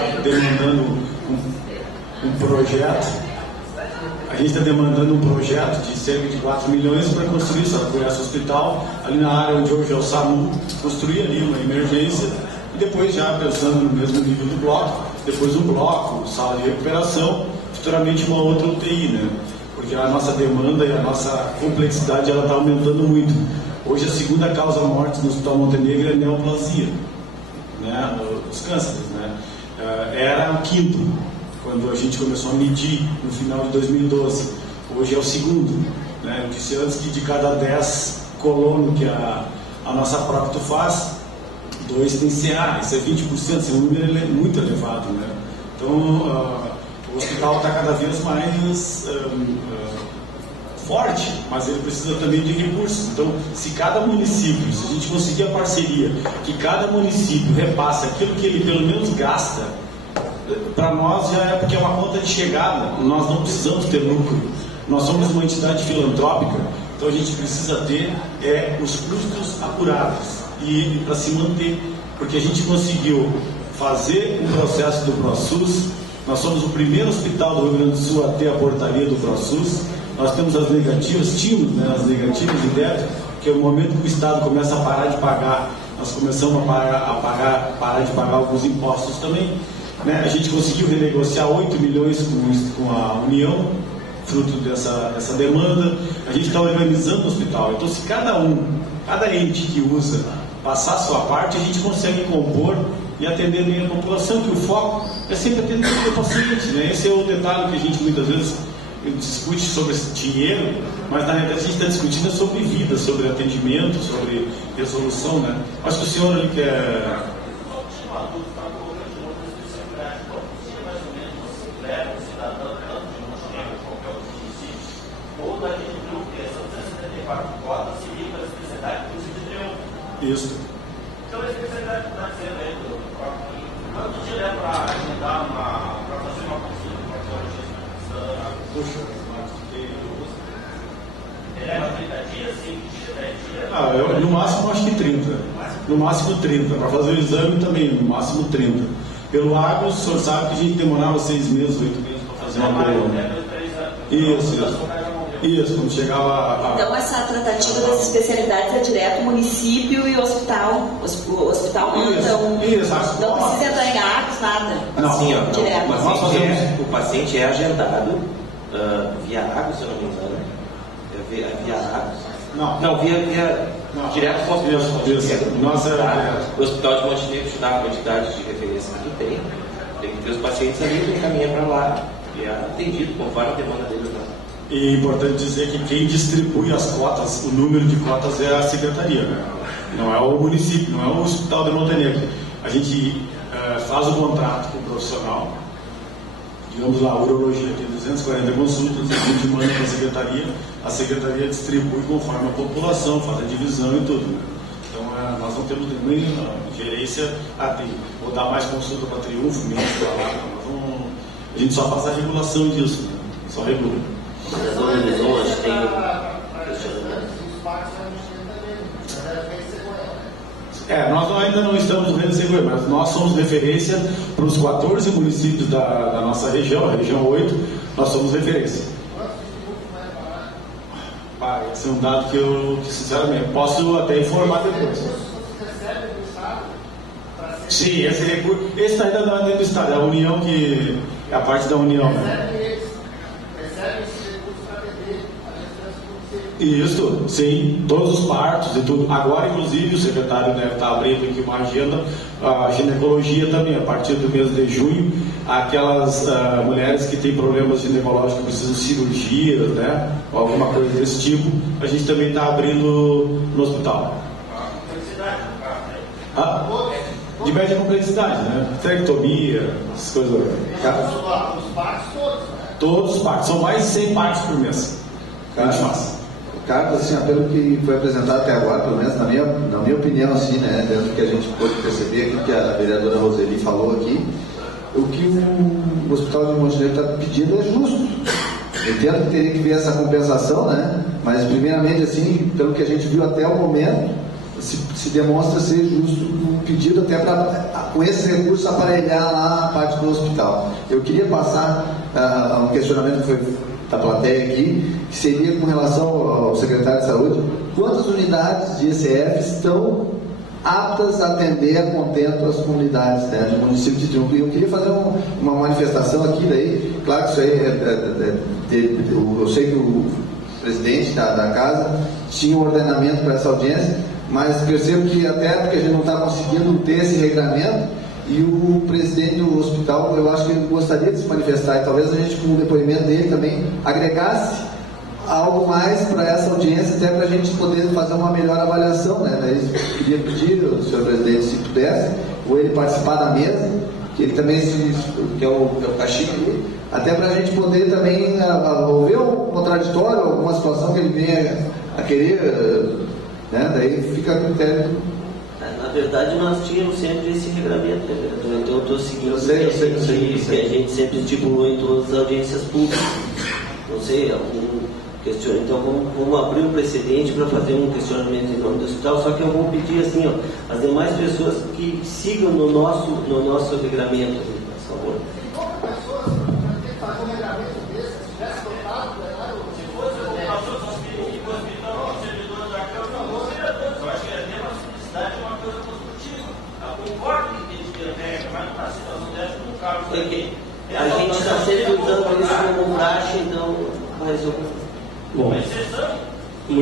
demandando um projeto, de cerca de 4 milhões para construir esse hospital ali na área onde hoje é o SAMU, construir ali uma emergência e depois já pensando no mesmo nível do bloco, depois um bloco, sala de recuperação, futuramente uma outra UTI, né? Porque a nossa demanda e a nossa complexidade ela está aumentando muito. Hoje a segunda causa morte no Hospital Montenegro é neoplasia, né? Os cânceres, né? Era o 5º, quando a gente começou a medir no final de 2012. Hoje é o 2º, né? Eu disse antes que de cada 10 colonos que a nossa Procto faz, 2 tem CA, isso é 20%, esse número é muito elevado, né? Então, o hospital está cada vez mais forte, mas ele precisa também de recursos. Então, se cada município, se a gente conseguir a parceria, que cada município repasse aquilo que ele pelo menos gasta, para nós já é porque é uma conta de chegada, nós não precisamos ter lucro. Nós somos uma entidade filantrópica, então a gente precisa ter os custos apurados e para se manter, porque a gente conseguiu fazer um processo do ProSUS. Nós somos o primeiro hospital do Rio Grande do Sul a ter a portaria do ProSUS. Nós temos as negativas, tínhamos, né, as negativas de débito, que é o momento que o Estado começa a parar de pagar, nós começamos a parar de pagar alguns impostos também. Né? A gente conseguiu renegociar 8 milhões com a União, fruto dessa demanda. A gente está organizando o hospital. Então, se cada ente que usa passar a sua parte, a gente consegue compor e atender bem a população, que o foco é sempre atender o paciente. Né? Esse é o detalhe que a gente muitas vezes discute sobre esse dinheiro, mas na realidade a gente está discutindo sobre vida, sobre atendimento, sobre resolução. Né? Acho que o senhor ali quer... Isso. Então, a especialidade que está dizendo aí, quanto dia é para agendar para fazer uma consulta com o cardiologista? Puxa, ele leva 30 dias, 5 dias, 10 dias? eu no máximo acho que 30. No máximo 30. Para fazer o exame também, no máximo 30. Pelo Agos, o senhor sabe que a gente demorava 6 meses, 8 meses para fazer uma prova. Isso, quando chegava Então, essa tratativa das especialidades é direto município e hospital. O hospital não, então, isso. Não precisa entrar em atos, nada. Não, assim, ó, direto. O paciente é agendado via Agos, se eu não me engano. Via Agos. Não, via direto com o hospital. O Hospital de Montenegro te dá a quantidade de referência que tu tem que ter os pacientes ali, tu encaminha para lá e é atendido conforme a demanda deles. Né? E é importante dizer que quem distribui as cotas, o número de cotas é a secretaria, né? Não é o município, não é o Hospital de Montenegro. A gente faz o contrato com o profissional, digamos lá, a urologia tem 240 consultas, a gente manda para a secretaria distribui conforme a população, faz a divisão e tudo. Né? Então nós não temos nenhuma gerência, vou dar mais consulta para Triunfo, menos para lá. A gente só faz a regulação disso, né? Só regula. Nós ainda não estamos no Rio de Janeiro, mas nós somos referência para os 14 municípios da nossa região, a região 8, nós somos referência. Esse é um dado que eu, sinceramente, posso até informar depois. Sim, esse recurso, esse ainda não é dentro do Estado, é a União que é a parte da União. Né? Isso, sim, todos os partos e tudo. Agora, inclusive, o secretário deve estar abrindo aqui uma agenda, a ginecologia também, a partir do mês de junho, aquelas mulheres que têm problemas ginecológicos, precisam de cirurgias, né, ou alguma coisa desse tipo, a gente também está abrindo no hospital. De média complexidade, né, tectomia, essas coisas. Os partos todos, né? Todos os partos, são mais de 100 partos por mês que a gente faz. Carlos, assim, pelo que foi apresentado até agora, pelo menos na minha opinião, assim, né, dentro do que a gente pôde perceber aqui, que a vereadora Roseli falou aqui, o que o Hospital de Montenegro está pedindo é justo. Eu entendo que teria que ver essa compensação, né, mas primeiramente, assim, pelo que a gente viu até o momento, se demonstra ser justo um pedido até para, com esses recursos, aparelhar lá a parte do hospital. Eu queria passar a um questionamento que foi da plateia aqui, que seria com relação ao secretário de Saúde, quantas unidades de ECF estão aptas a atender a contento as comunidades, né, do município de Triunfo. E eu queria fazer uma manifestação aqui, daí, claro que isso aí eu sei que o presidente da casa tinha um ordenamento para essa audiência, mas percebo que até porque a gente não está conseguindo ter esse regramento, e o presidente do hospital, eu acho que ele gostaria de se manifestar, e talvez a gente, com o depoimento dele também, agregasse algo mais para essa audiência, até para a gente poder fazer uma melhor avaliação, né? Daí eu queria pedir ao senhor presidente, se pudesse, ou ele participar da mesa, que ele também, que é o Caxique ali, até para a gente poder também ouvir um contraditório, alguma situação que ele venha a querer, né? Daí fica a critério. Na verdade, nós tínhamos sempre esse regramento, né, vereador? Então eu estou seguindo o que a gente sempre estipulou em todas as audiências públicas. Não sei, questionamento. Então vamos abrir um precedente para fazer um questionamento em nome do hospital, só que eu vou pedir assim, ó, as demais pessoas que sigam no nosso regramento, por favor. A gente está sempre usando isso como praxe, então mais um. Bom,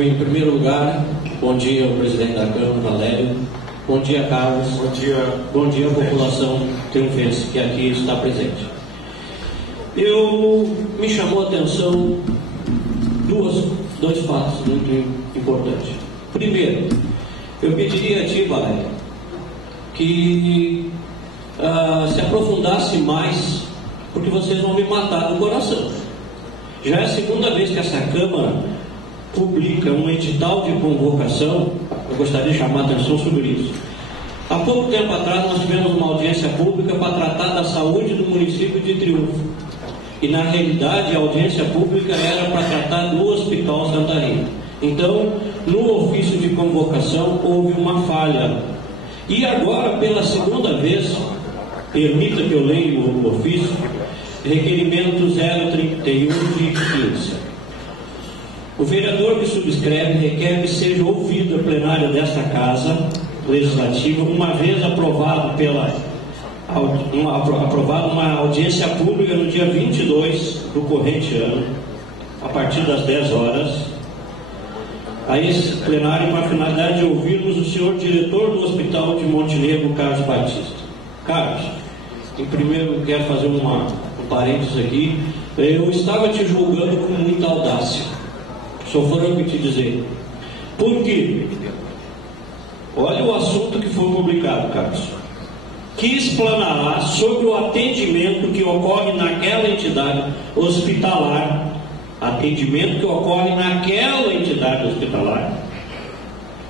em primeiro lugar, bom dia ao presidente da Câmara, Valério. Bom dia, Carlos. Bom dia à população triunfense que aqui está presente. Me chamou a atenção dois fatos muito importantes. Primeiro, eu pediria a ti, Valério, que se aprofundasse mais, porque vocês vão me matar do coração. Já é a segunda vez que essa Câmara publica um edital de convocação. Eu gostaria de chamar a atenção sobre isso. Há pouco tempo atrás nós tivemos uma audiência pública para tratar da saúde do município de Triunfo. E na realidade a audiência pública era para tratar do Hospital Santa Rita. Então, no ofício de convocação houve uma falha. E agora, pela segunda vez, permita que eu leia o ofício, requerimento 031 de 15. O vereador que subscreve requer que seja ouvido a plenária desta Casa Legislativa, uma vez aprovado uma audiência pública no dia 22 do corrente ano, a partir das 10 horas, a esse plenário com a finalidade de ouvirmos o senhor diretor do Hospital de Montenegro, Carlos Batista. Carlos, em primeiro quero fazer um parênteses aqui. Eu estava te julgando com muita audácia, só foram eu que te dizer. Por quê? Olha o assunto que foi publicado, Carlos, que explanará sobre o atendimento que ocorre naquela entidade hospitalar,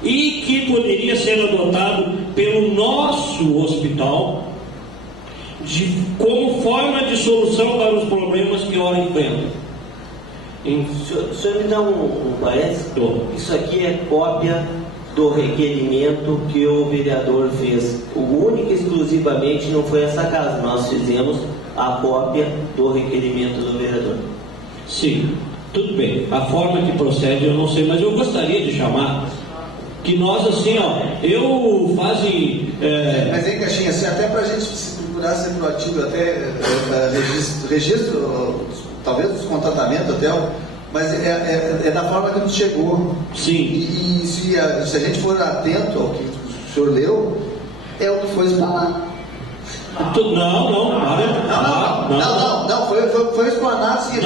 e que poderia ser adotado pelo nosso hospital como forma de solução para os problemas que ora enfrenta. O senhor me dá um parece? Isso aqui é cópia do requerimento que o vereador fez. O único e exclusivamente não foi essa casa. Nós fizemos a cópia do requerimento do vereador. Sim, tudo bem. A forma que procede eu não sei, mas eu gostaria de chamar que nós assim, Mas aí, Caixinha, assim, até para a gente procurar ser proativo, até registro, talvez dos contratamentos até, mas é da forma que nos chegou. Sim. E se a gente for atento ao que o senhor leu, é o que foi explanado. Não, foi explanado sim.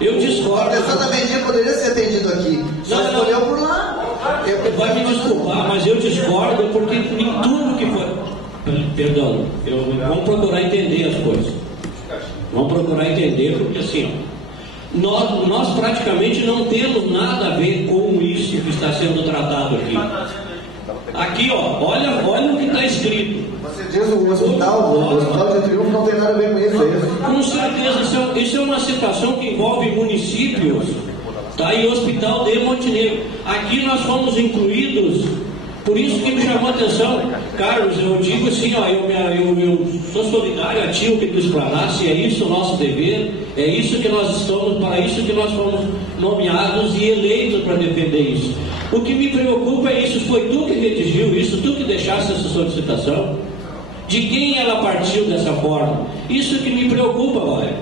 Eu discordo. Exatamente, poderia ser atendido aqui. Só escolheu por lá. Vai me desculpar, mas eu discordo porque em tudo que foi. Perdão, vamos procurar entender as coisas. Vamos procurar entender, porque assim, nós praticamente não temos nada a ver com isso que está sendo tratado aqui. Aqui, olha o que está escrito. Você diz o hospital de Triunfo não tem nada a ver com isso, é isso? Com certeza, isso é uma situação que envolve municípios, tá? E o Hospital de Montenegro. Aqui nós fomos incluídos, por isso que me chamou a atenção. Carlos, eu digo assim, eu sou solidário a ti, o que tu explanaste, é isso o nosso dever, é isso que nós estamos, para isso que nós fomos nomeados e eleitos para defender isso. O que me preocupa é isso, foi tu que redigiu isso, tu que deixaste essa solicitação, de quem ela partiu dessa forma. Isso que me preocupa, Valério.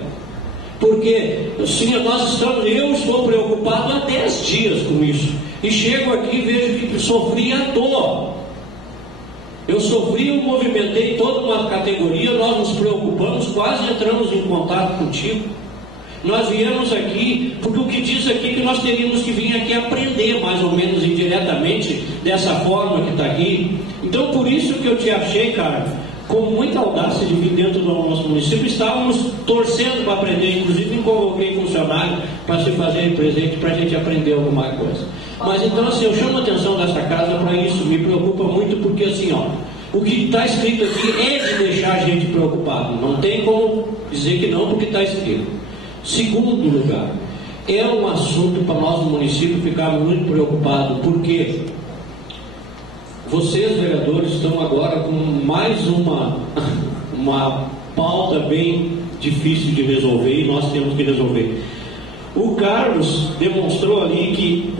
Porque, sim, eu estou preocupado há 10 dias com isso. E chego aqui e vejo que sofri à toa. Eu sofri, eu movimentei toda uma categoria, nós nos preocupamos, quase entramos em contato contigo. Nós viemos aqui, porque o nós teríamos que vir aqui aprender, mais ou menos indiretamente, dessa forma que está aqui. Então, por isso que eu te achei, cara, com muita audácia de vir dentro do nosso município. Estávamos torcendo para aprender, inclusive convoquei funcionário para se fazer presente, para a gente aprender alguma coisa. Mas então, assim, eu chamo a atenção dessa casa para isso, me preocupa muito, porque assim, ó, o que está escrito aqui é de deixar a gente preocupado, não tem como dizer que não, porque está escrito. Segundo lugar, é um assunto para nós no município ficar muito preocupado, porque vocês, vereadores, estão agora com mais uma pauta bem difícil de resolver, e nós temos que resolver. O Carlos demonstrou ali que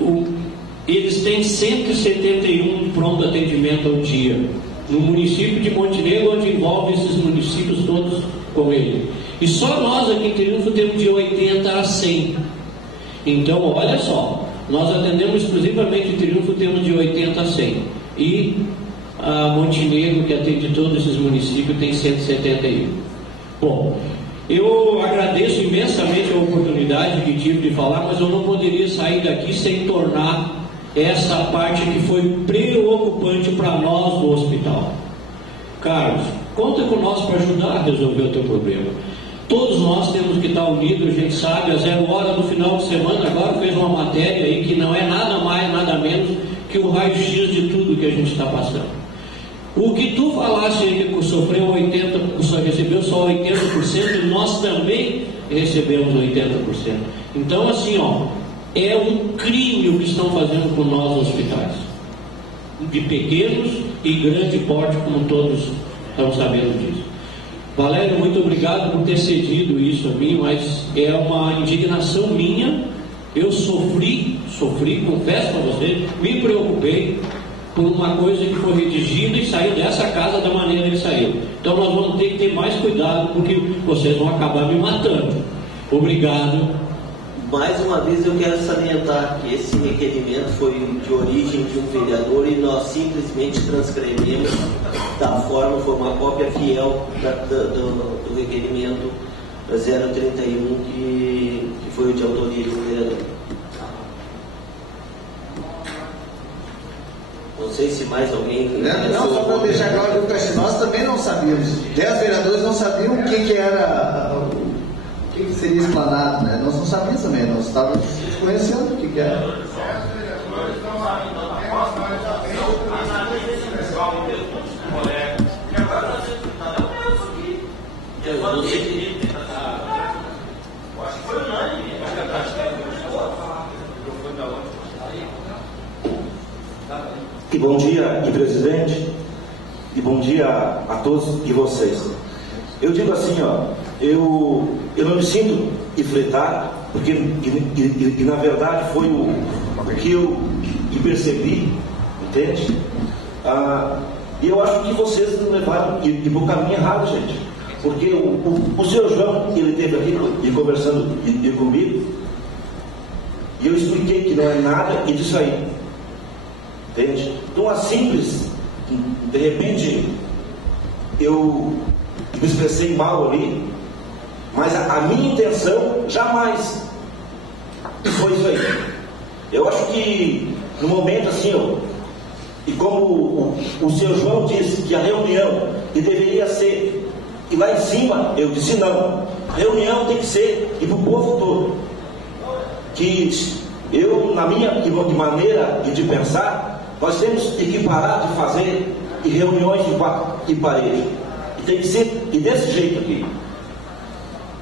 eles têm 171 pronto atendimento ao dia no município de Montenegro, onde envolve esses municípios todos com ele. E só nós aqui em Triunfo temos de 80 a 100. Então, olha só, nós atendemos exclusivamente em Triunfo, temos de 80 a 100. E a Montenegro, que atende todos esses municípios, tem 171. Bom, eu agradeço imensamente a oportunidade que tive de falar, mas eu não poderia sair daqui sem tornar essa parte que foi preocupante para nós do hospital. Carlos, conta com nós para ajudar a resolver o teu problema. Todos nós temos que estar unidos, a gente sabe, a 0 hora do final de semana agora fez uma matéria aí que não é nada mais, nada menos que o raio-x de tudo que a gente está passando. O que tu falaste aí que sofreu 80%, só recebeu só 80%, nós também recebemos 80%. Então, assim, ó, é um crime o que estão fazendo com nós nos hospitais, de pequenos e grande porte, como todos estão sabendo disso. Valério, muito obrigado por ter cedido isso a mim, mas é uma indignação minha. Eu sofri, confesso para você, me preocupei por uma coisa que foi redigida e saiu dessa casa da maneira que saiu. Então nós vamos ter que ter mais cuidado, porque vocês vão acabar me matando. Obrigado. Mais uma vez eu quero salientar que esse requerimento foi de origem de um vereador e nós simplesmente transcrevemos da forma, foi uma cópia fiel do requerimento 031 que foi de autoria do vereador. Não sei se mais alguém... Não, só para deixar claro que nós também não sabíamos. 10 vereadores não sabiam o que era... O que seria explanado, né? Nós não sabíamos também, nós estávamos conhecendo o que era. E bom dia, e presidente, e bom dia a todos e vocês. Eu digo assim, ó, eu não me sinto enfrentado, porque na verdade foi o que eu percebi, entende? E eu acho que vocês levaram e por caminho errado, gente. Porque o senhor João, ele esteve aqui e conversando comigo, e eu expliquei que não é nada e disso aí. Entende? Então, a simples, de repente, eu me expressei mal ali, mas a minha intenção jamais foi isso aí. Eu acho que no momento assim, e como o senhor João disse que a reunião que deveria ser, e lá em cima eu disse não, a reunião tem que ser e para o povo todo. Que eu, na minha maneira de pensar, nós temos que parar de fazer reuniões de quatro paredes. E tem que ser e desse jeito aqui.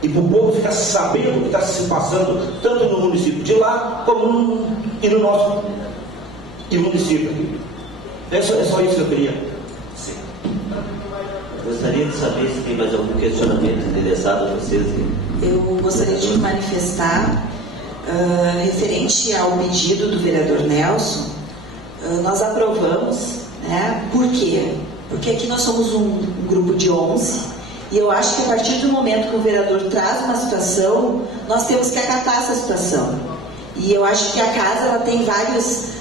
E para o povo ficar sabendo o que está se passando, tanto no município de lá, como e no nosso município aqui. É só isso que eu queria. Sim. Gostaria de saber se tem mais algum questionamento endereçado a vocês. Eu gostaria de me manifestar referente ao pedido do vereador Nelson. Nós aprovamos, né? Por quê? Porque aqui nós somos um grupo de 11 e eu acho que a partir do momento que o vereador traz uma situação, nós temos que acatar essa situação. E eu acho que a casa ela tem várias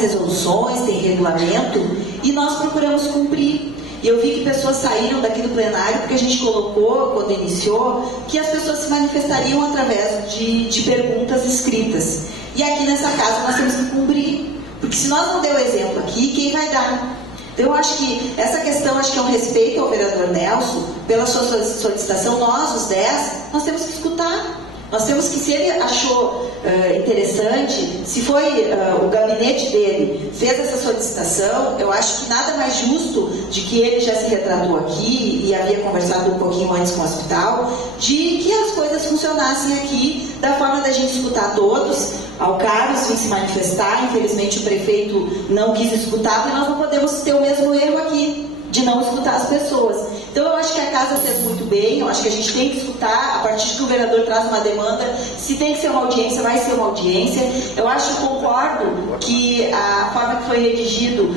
resoluções, tem regulamento e nós procuramos cumprir. e eu vi que pessoas saíram daqui do plenário porque a gente colocou, quando iniciou, que as pessoas se manifestariam através de perguntas escritas. E aqui nessa casa nós temos que cumprir, porque se nós não der o exemplo aqui, quem vai dar? Então eu acho que essa questão, acho que é um respeito ao vereador Nelson, pela sua solicitação, nós, os 10, nós temos que escutar. Nós temos que, se ele achou interessante, se foi o gabinete dele fez essa solicitação, eu acho que nada mais justo de que ele já se retratou aqui e havia conversado um pouquinho antes com o hospital, de que as coisas funcionassem aqui da forma da gente escutar todos. Ao Carlos vim se manifestar, infelizmente o prefeito não quis escutar, e nós não podemos ter o mesmo erro aqui, de não escutar as pessoas. Então eu acho que a casa fez muito bem, eu acho que a gente tem que escutar, a partir que o vereador traz uma demanda, se tem que ser uma audiência, vai ser uma audiência. Eu acho, concordo que a forma que foi redigido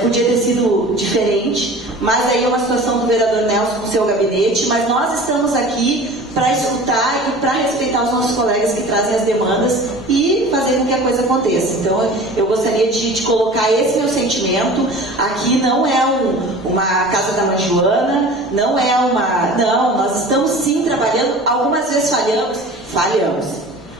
podia ter sido diferente, mas aí é uma situação do vereador Nelson com o seu gabinete, mas nós estamos aqui para escutar e para respeitar os nossos colegas que trazem as demandas e fazer com que a coisa aconteça. Então, eu gostaria de colocar esse meu sentimento. Aqui não é uma casa da mãe Joana, não é uma... Não, nós estamos sim trabalhando, algumas vezes falhamos,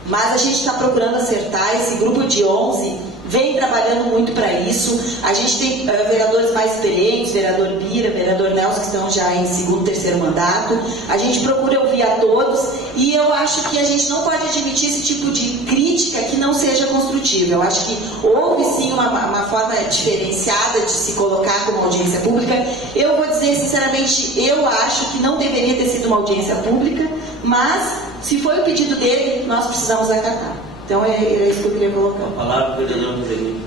mas a gente está procurando acertar. Esse grupo de 11 vem trabalhando muito para isso. A gente tem vereadores mais experientes, vereador Bira, vereador Nelson, que estão já em segundo, terceiro mandato. A gente procura ouvir a todos e eu acho que a gente não pode admitir esse tipo de crítica que não seja construtiva. Eu acho que houve sim uma forma diferenciada de se colocar como audiência pública. Eu vou dizer sinceramente, eu acho que não deveria ter sido uma audiência pública, mas se foi o pedido dele, nós precisamos acatar. Então, era isso que eu queria colocar. A palavra do vereador Rodrigo.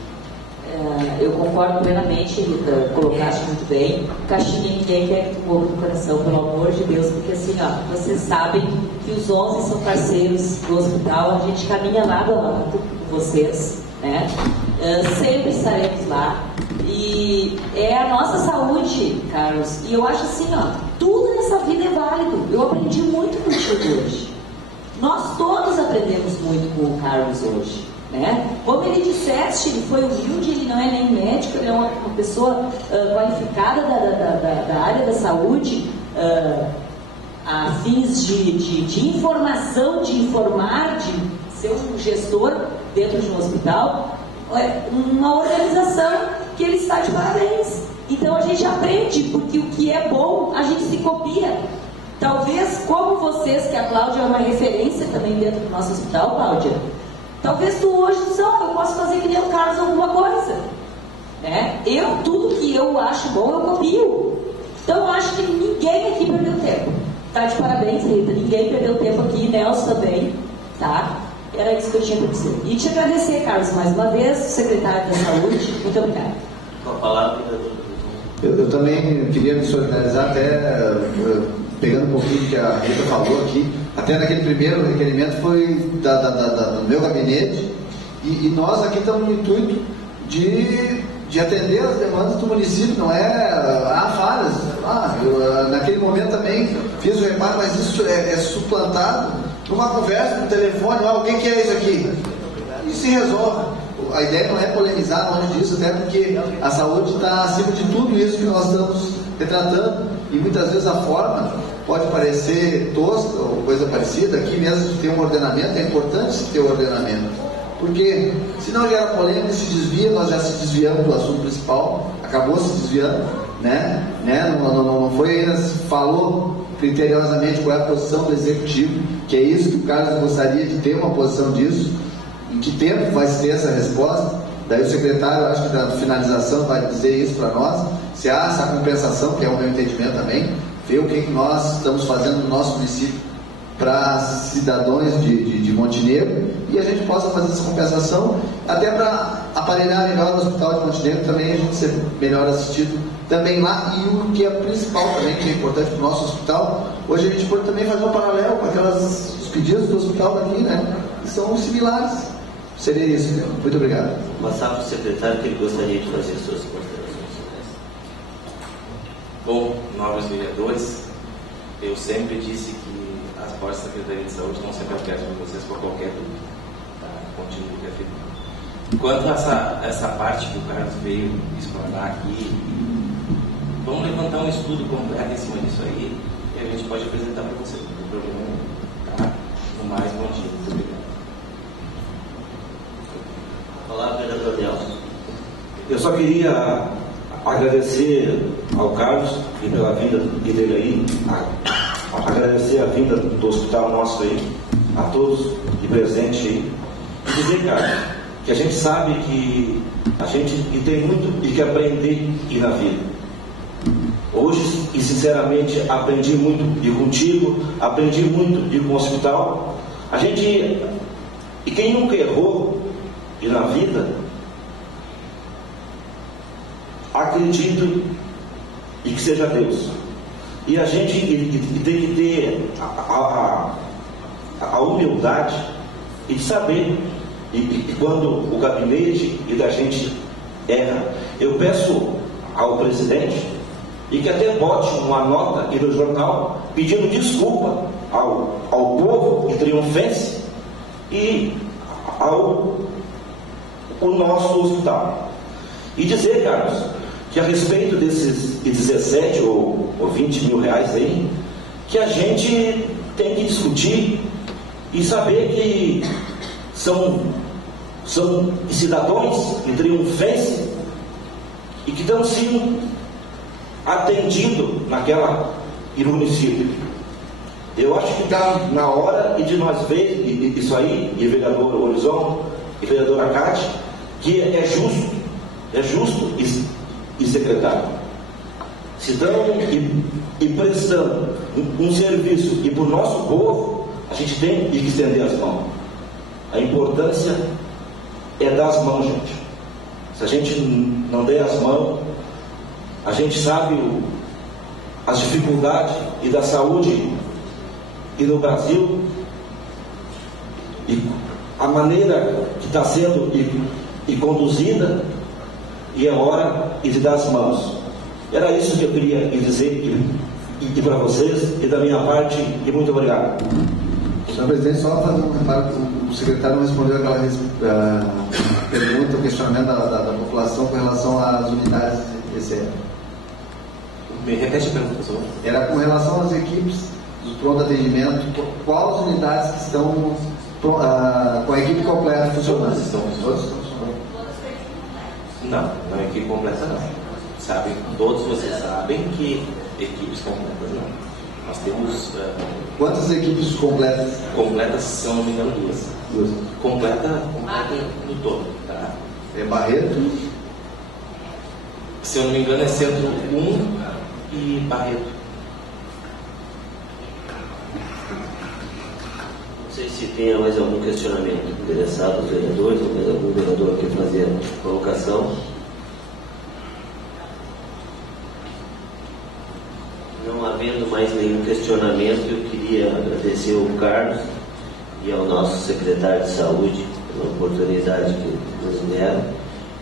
Eu concordo plenamente, Rita, colocaste muito bem. Caixinha, ninguém quer que tu morra no coração, pelo amor de Deus, porque assim, ó, vocês sabem que os 11 são parceiros do hospital, a gente caminha lado a lado com vocês, né? Sempre estaremos lá. E é a nossa saúde, Carlos. E eu acho assim, ó, tudo nessa vida é válido. Eu aprendi muito contigo hoje. Nós todos aprendemos muito com o Carlos hoje, né? Como ele disseste, ele foi humilde, ele não é nem médico, ele é uma pessoa qualificada da área da saúde, a fins de informação, de informar, de ser um gestor dentro de um hospital, uma organização que ele está de parabéns. Então a gente aprende, porque o que é bom, a gente se copia. Talvez, como vocês, que a Cláudia é uma referência também dentro do nosso hospital, Cláudia, talvez tu hoje diz, eu posso fazer que nem o Carlos alguma coisa, né? Tudo que eu acho bom, eu copio. Então, eu acho que ninguém aqui perdeu tempo. Tá de parabéns, Rita, ninguém perdeu tempo aqui, Nelson também, tá? Era isso que eu tinha para dizer. E te agradecer, Carlos, mais uma vez, secretário da Saúde, muito obrigada. Com a palavra, eu também queria me solidarizar até... pegando um pouquinho do que a Rita falou aqui, até naquele primeiro requerimento foi do meu gabinete, e nós aqui estamos no intuito de atender as demandas do município, não é falhas. Eu, naquele momento também fiz o reparo, mas isso é suplantado numa conversa no telefone, o que é isso aqui? E se resolve. A ideia não é polemizar longe disso, até porque a saúde está acima de tudo isso que nós estamos retratando, e muitas vezes a forma pode parecer tosca ou coisa parecida. Aqui mesmo de ter um ordenamento, é importante ter um ordenamento, porque se não gera polêmica, se desvia, nós já se desviamos do assunto principal, acabou se desviando, né? Não foi ainda, falou criteriosamente qual é a posição do executivo, que é isso que o Carlos gostaria de ter, uma posição disso. Em que tempo vai se ter essa resposta? Daí o secretário, acho que da finalização, vai dizer isso para nós, se há essa compensação, que é o meu entendimento também, ver o que nós estamos fazendo no nosso município para cidadãos de Montenegro, e a gente possa fazer essa compensação, até para aparelhar melhor o Hospital de Montenegro, também a gente ser melhor assistido também lá. E o que é principal também, que é importante para o nosso hospital, hoje a gente pode também fazer um paralelo com os pedidos do hospital daqui, né, que são similares. Seria isso, né? Muito obrigado. Passar para o secretário que ele gostaria de fazer suas considerações. Bom, nobres vereadores, eu sempre disse que as portas da Secretaria de Saúde estão sempre abertas para vocês por qualquer dúvida. Tá? Continuo afirmando. Quanto a essa parte que o Carlos veio explanar aqui, Vamos levantar um estudo completo em cima disso aí e a gente pode apresentar para vocês. Não tem problema nenhum. Tá? No mais, bom dia. Muito obrigado. Olá, vereador Nelson. Eu só queria agradecer ao Carlos e pela vinda dele aí, agradecer a vinda do hospital nosso aí, a todos de presente aí, e dizer, Carlos, que a gente sabe que a gente tem muito de que aprender e na vida. Hoje, e sinceramente, aprendi muito de contigo, aprendi muito de com o hospital. A gente, e quem nunca errou e na vida, acredito e que seja Deus. E a gente tem que ter a humildade e de saber e quando o gabinete e da gente erra. Eu peço ao presidente e que até bote uma nota aqui no jornal pedindo desculpa ao povo de Triunfense e ao nosso hospital. E dizer, Carlos, que a respeito desses 17 ou 20 mil reais aí, que a gente tem que discutir e saber que são cidadãos de Triunfense e que estão sendo atendidos naquela município. Eu acho que está na hora de nós ver isso aí, e vereador Horizon e vereadora Cátia, que é justo e secretário, se dão e prestando um serviço e para o nosso povo, a gente tem que estender as mãos. A importância é dar as mãos, gente. Se a gente não der as mãos, a gente sabe as dificuldades e da saúde e no Brasil e a maneira que está sendo e conduzida, e é hora de dar as mãos. Era isso que eu queria dizer e para vocês, e da minha parte, e muito obrigado. Senhor presidente, só fazer um reparo, o secretário não respondeu aquela pergunta, o questionamento da população com relação às unidades ECE. Me repete a pergunta, professor. Era com relação às equipes do pronto atendimento, quais unidades que estão com a equipe completa funcionando? Todas estão funcionando. Não é equipe completa não. Todos vocês sabem que equipes completas não. Nós temos... Quantas equipes completas? Completas, se eu não me engano, duas. Completa no todo. Tá? É Barreto? Se eu não me engano, é Centro 1 e Barreto. Não sei se tem mais algum questionamento interessado aos vereadores, ou mais algum vereador quer fazer a colocação. Não havendo mais nenhum questionamento, eu queria agradecer ao Carlos e ao nosso secretário de Saúde pela oportunidade que nos deram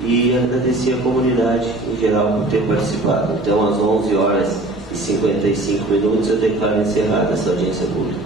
e agradecer a comunidade em geral por ter participado. Então, às 11h55 eu declaro encerrada essa audiência pública.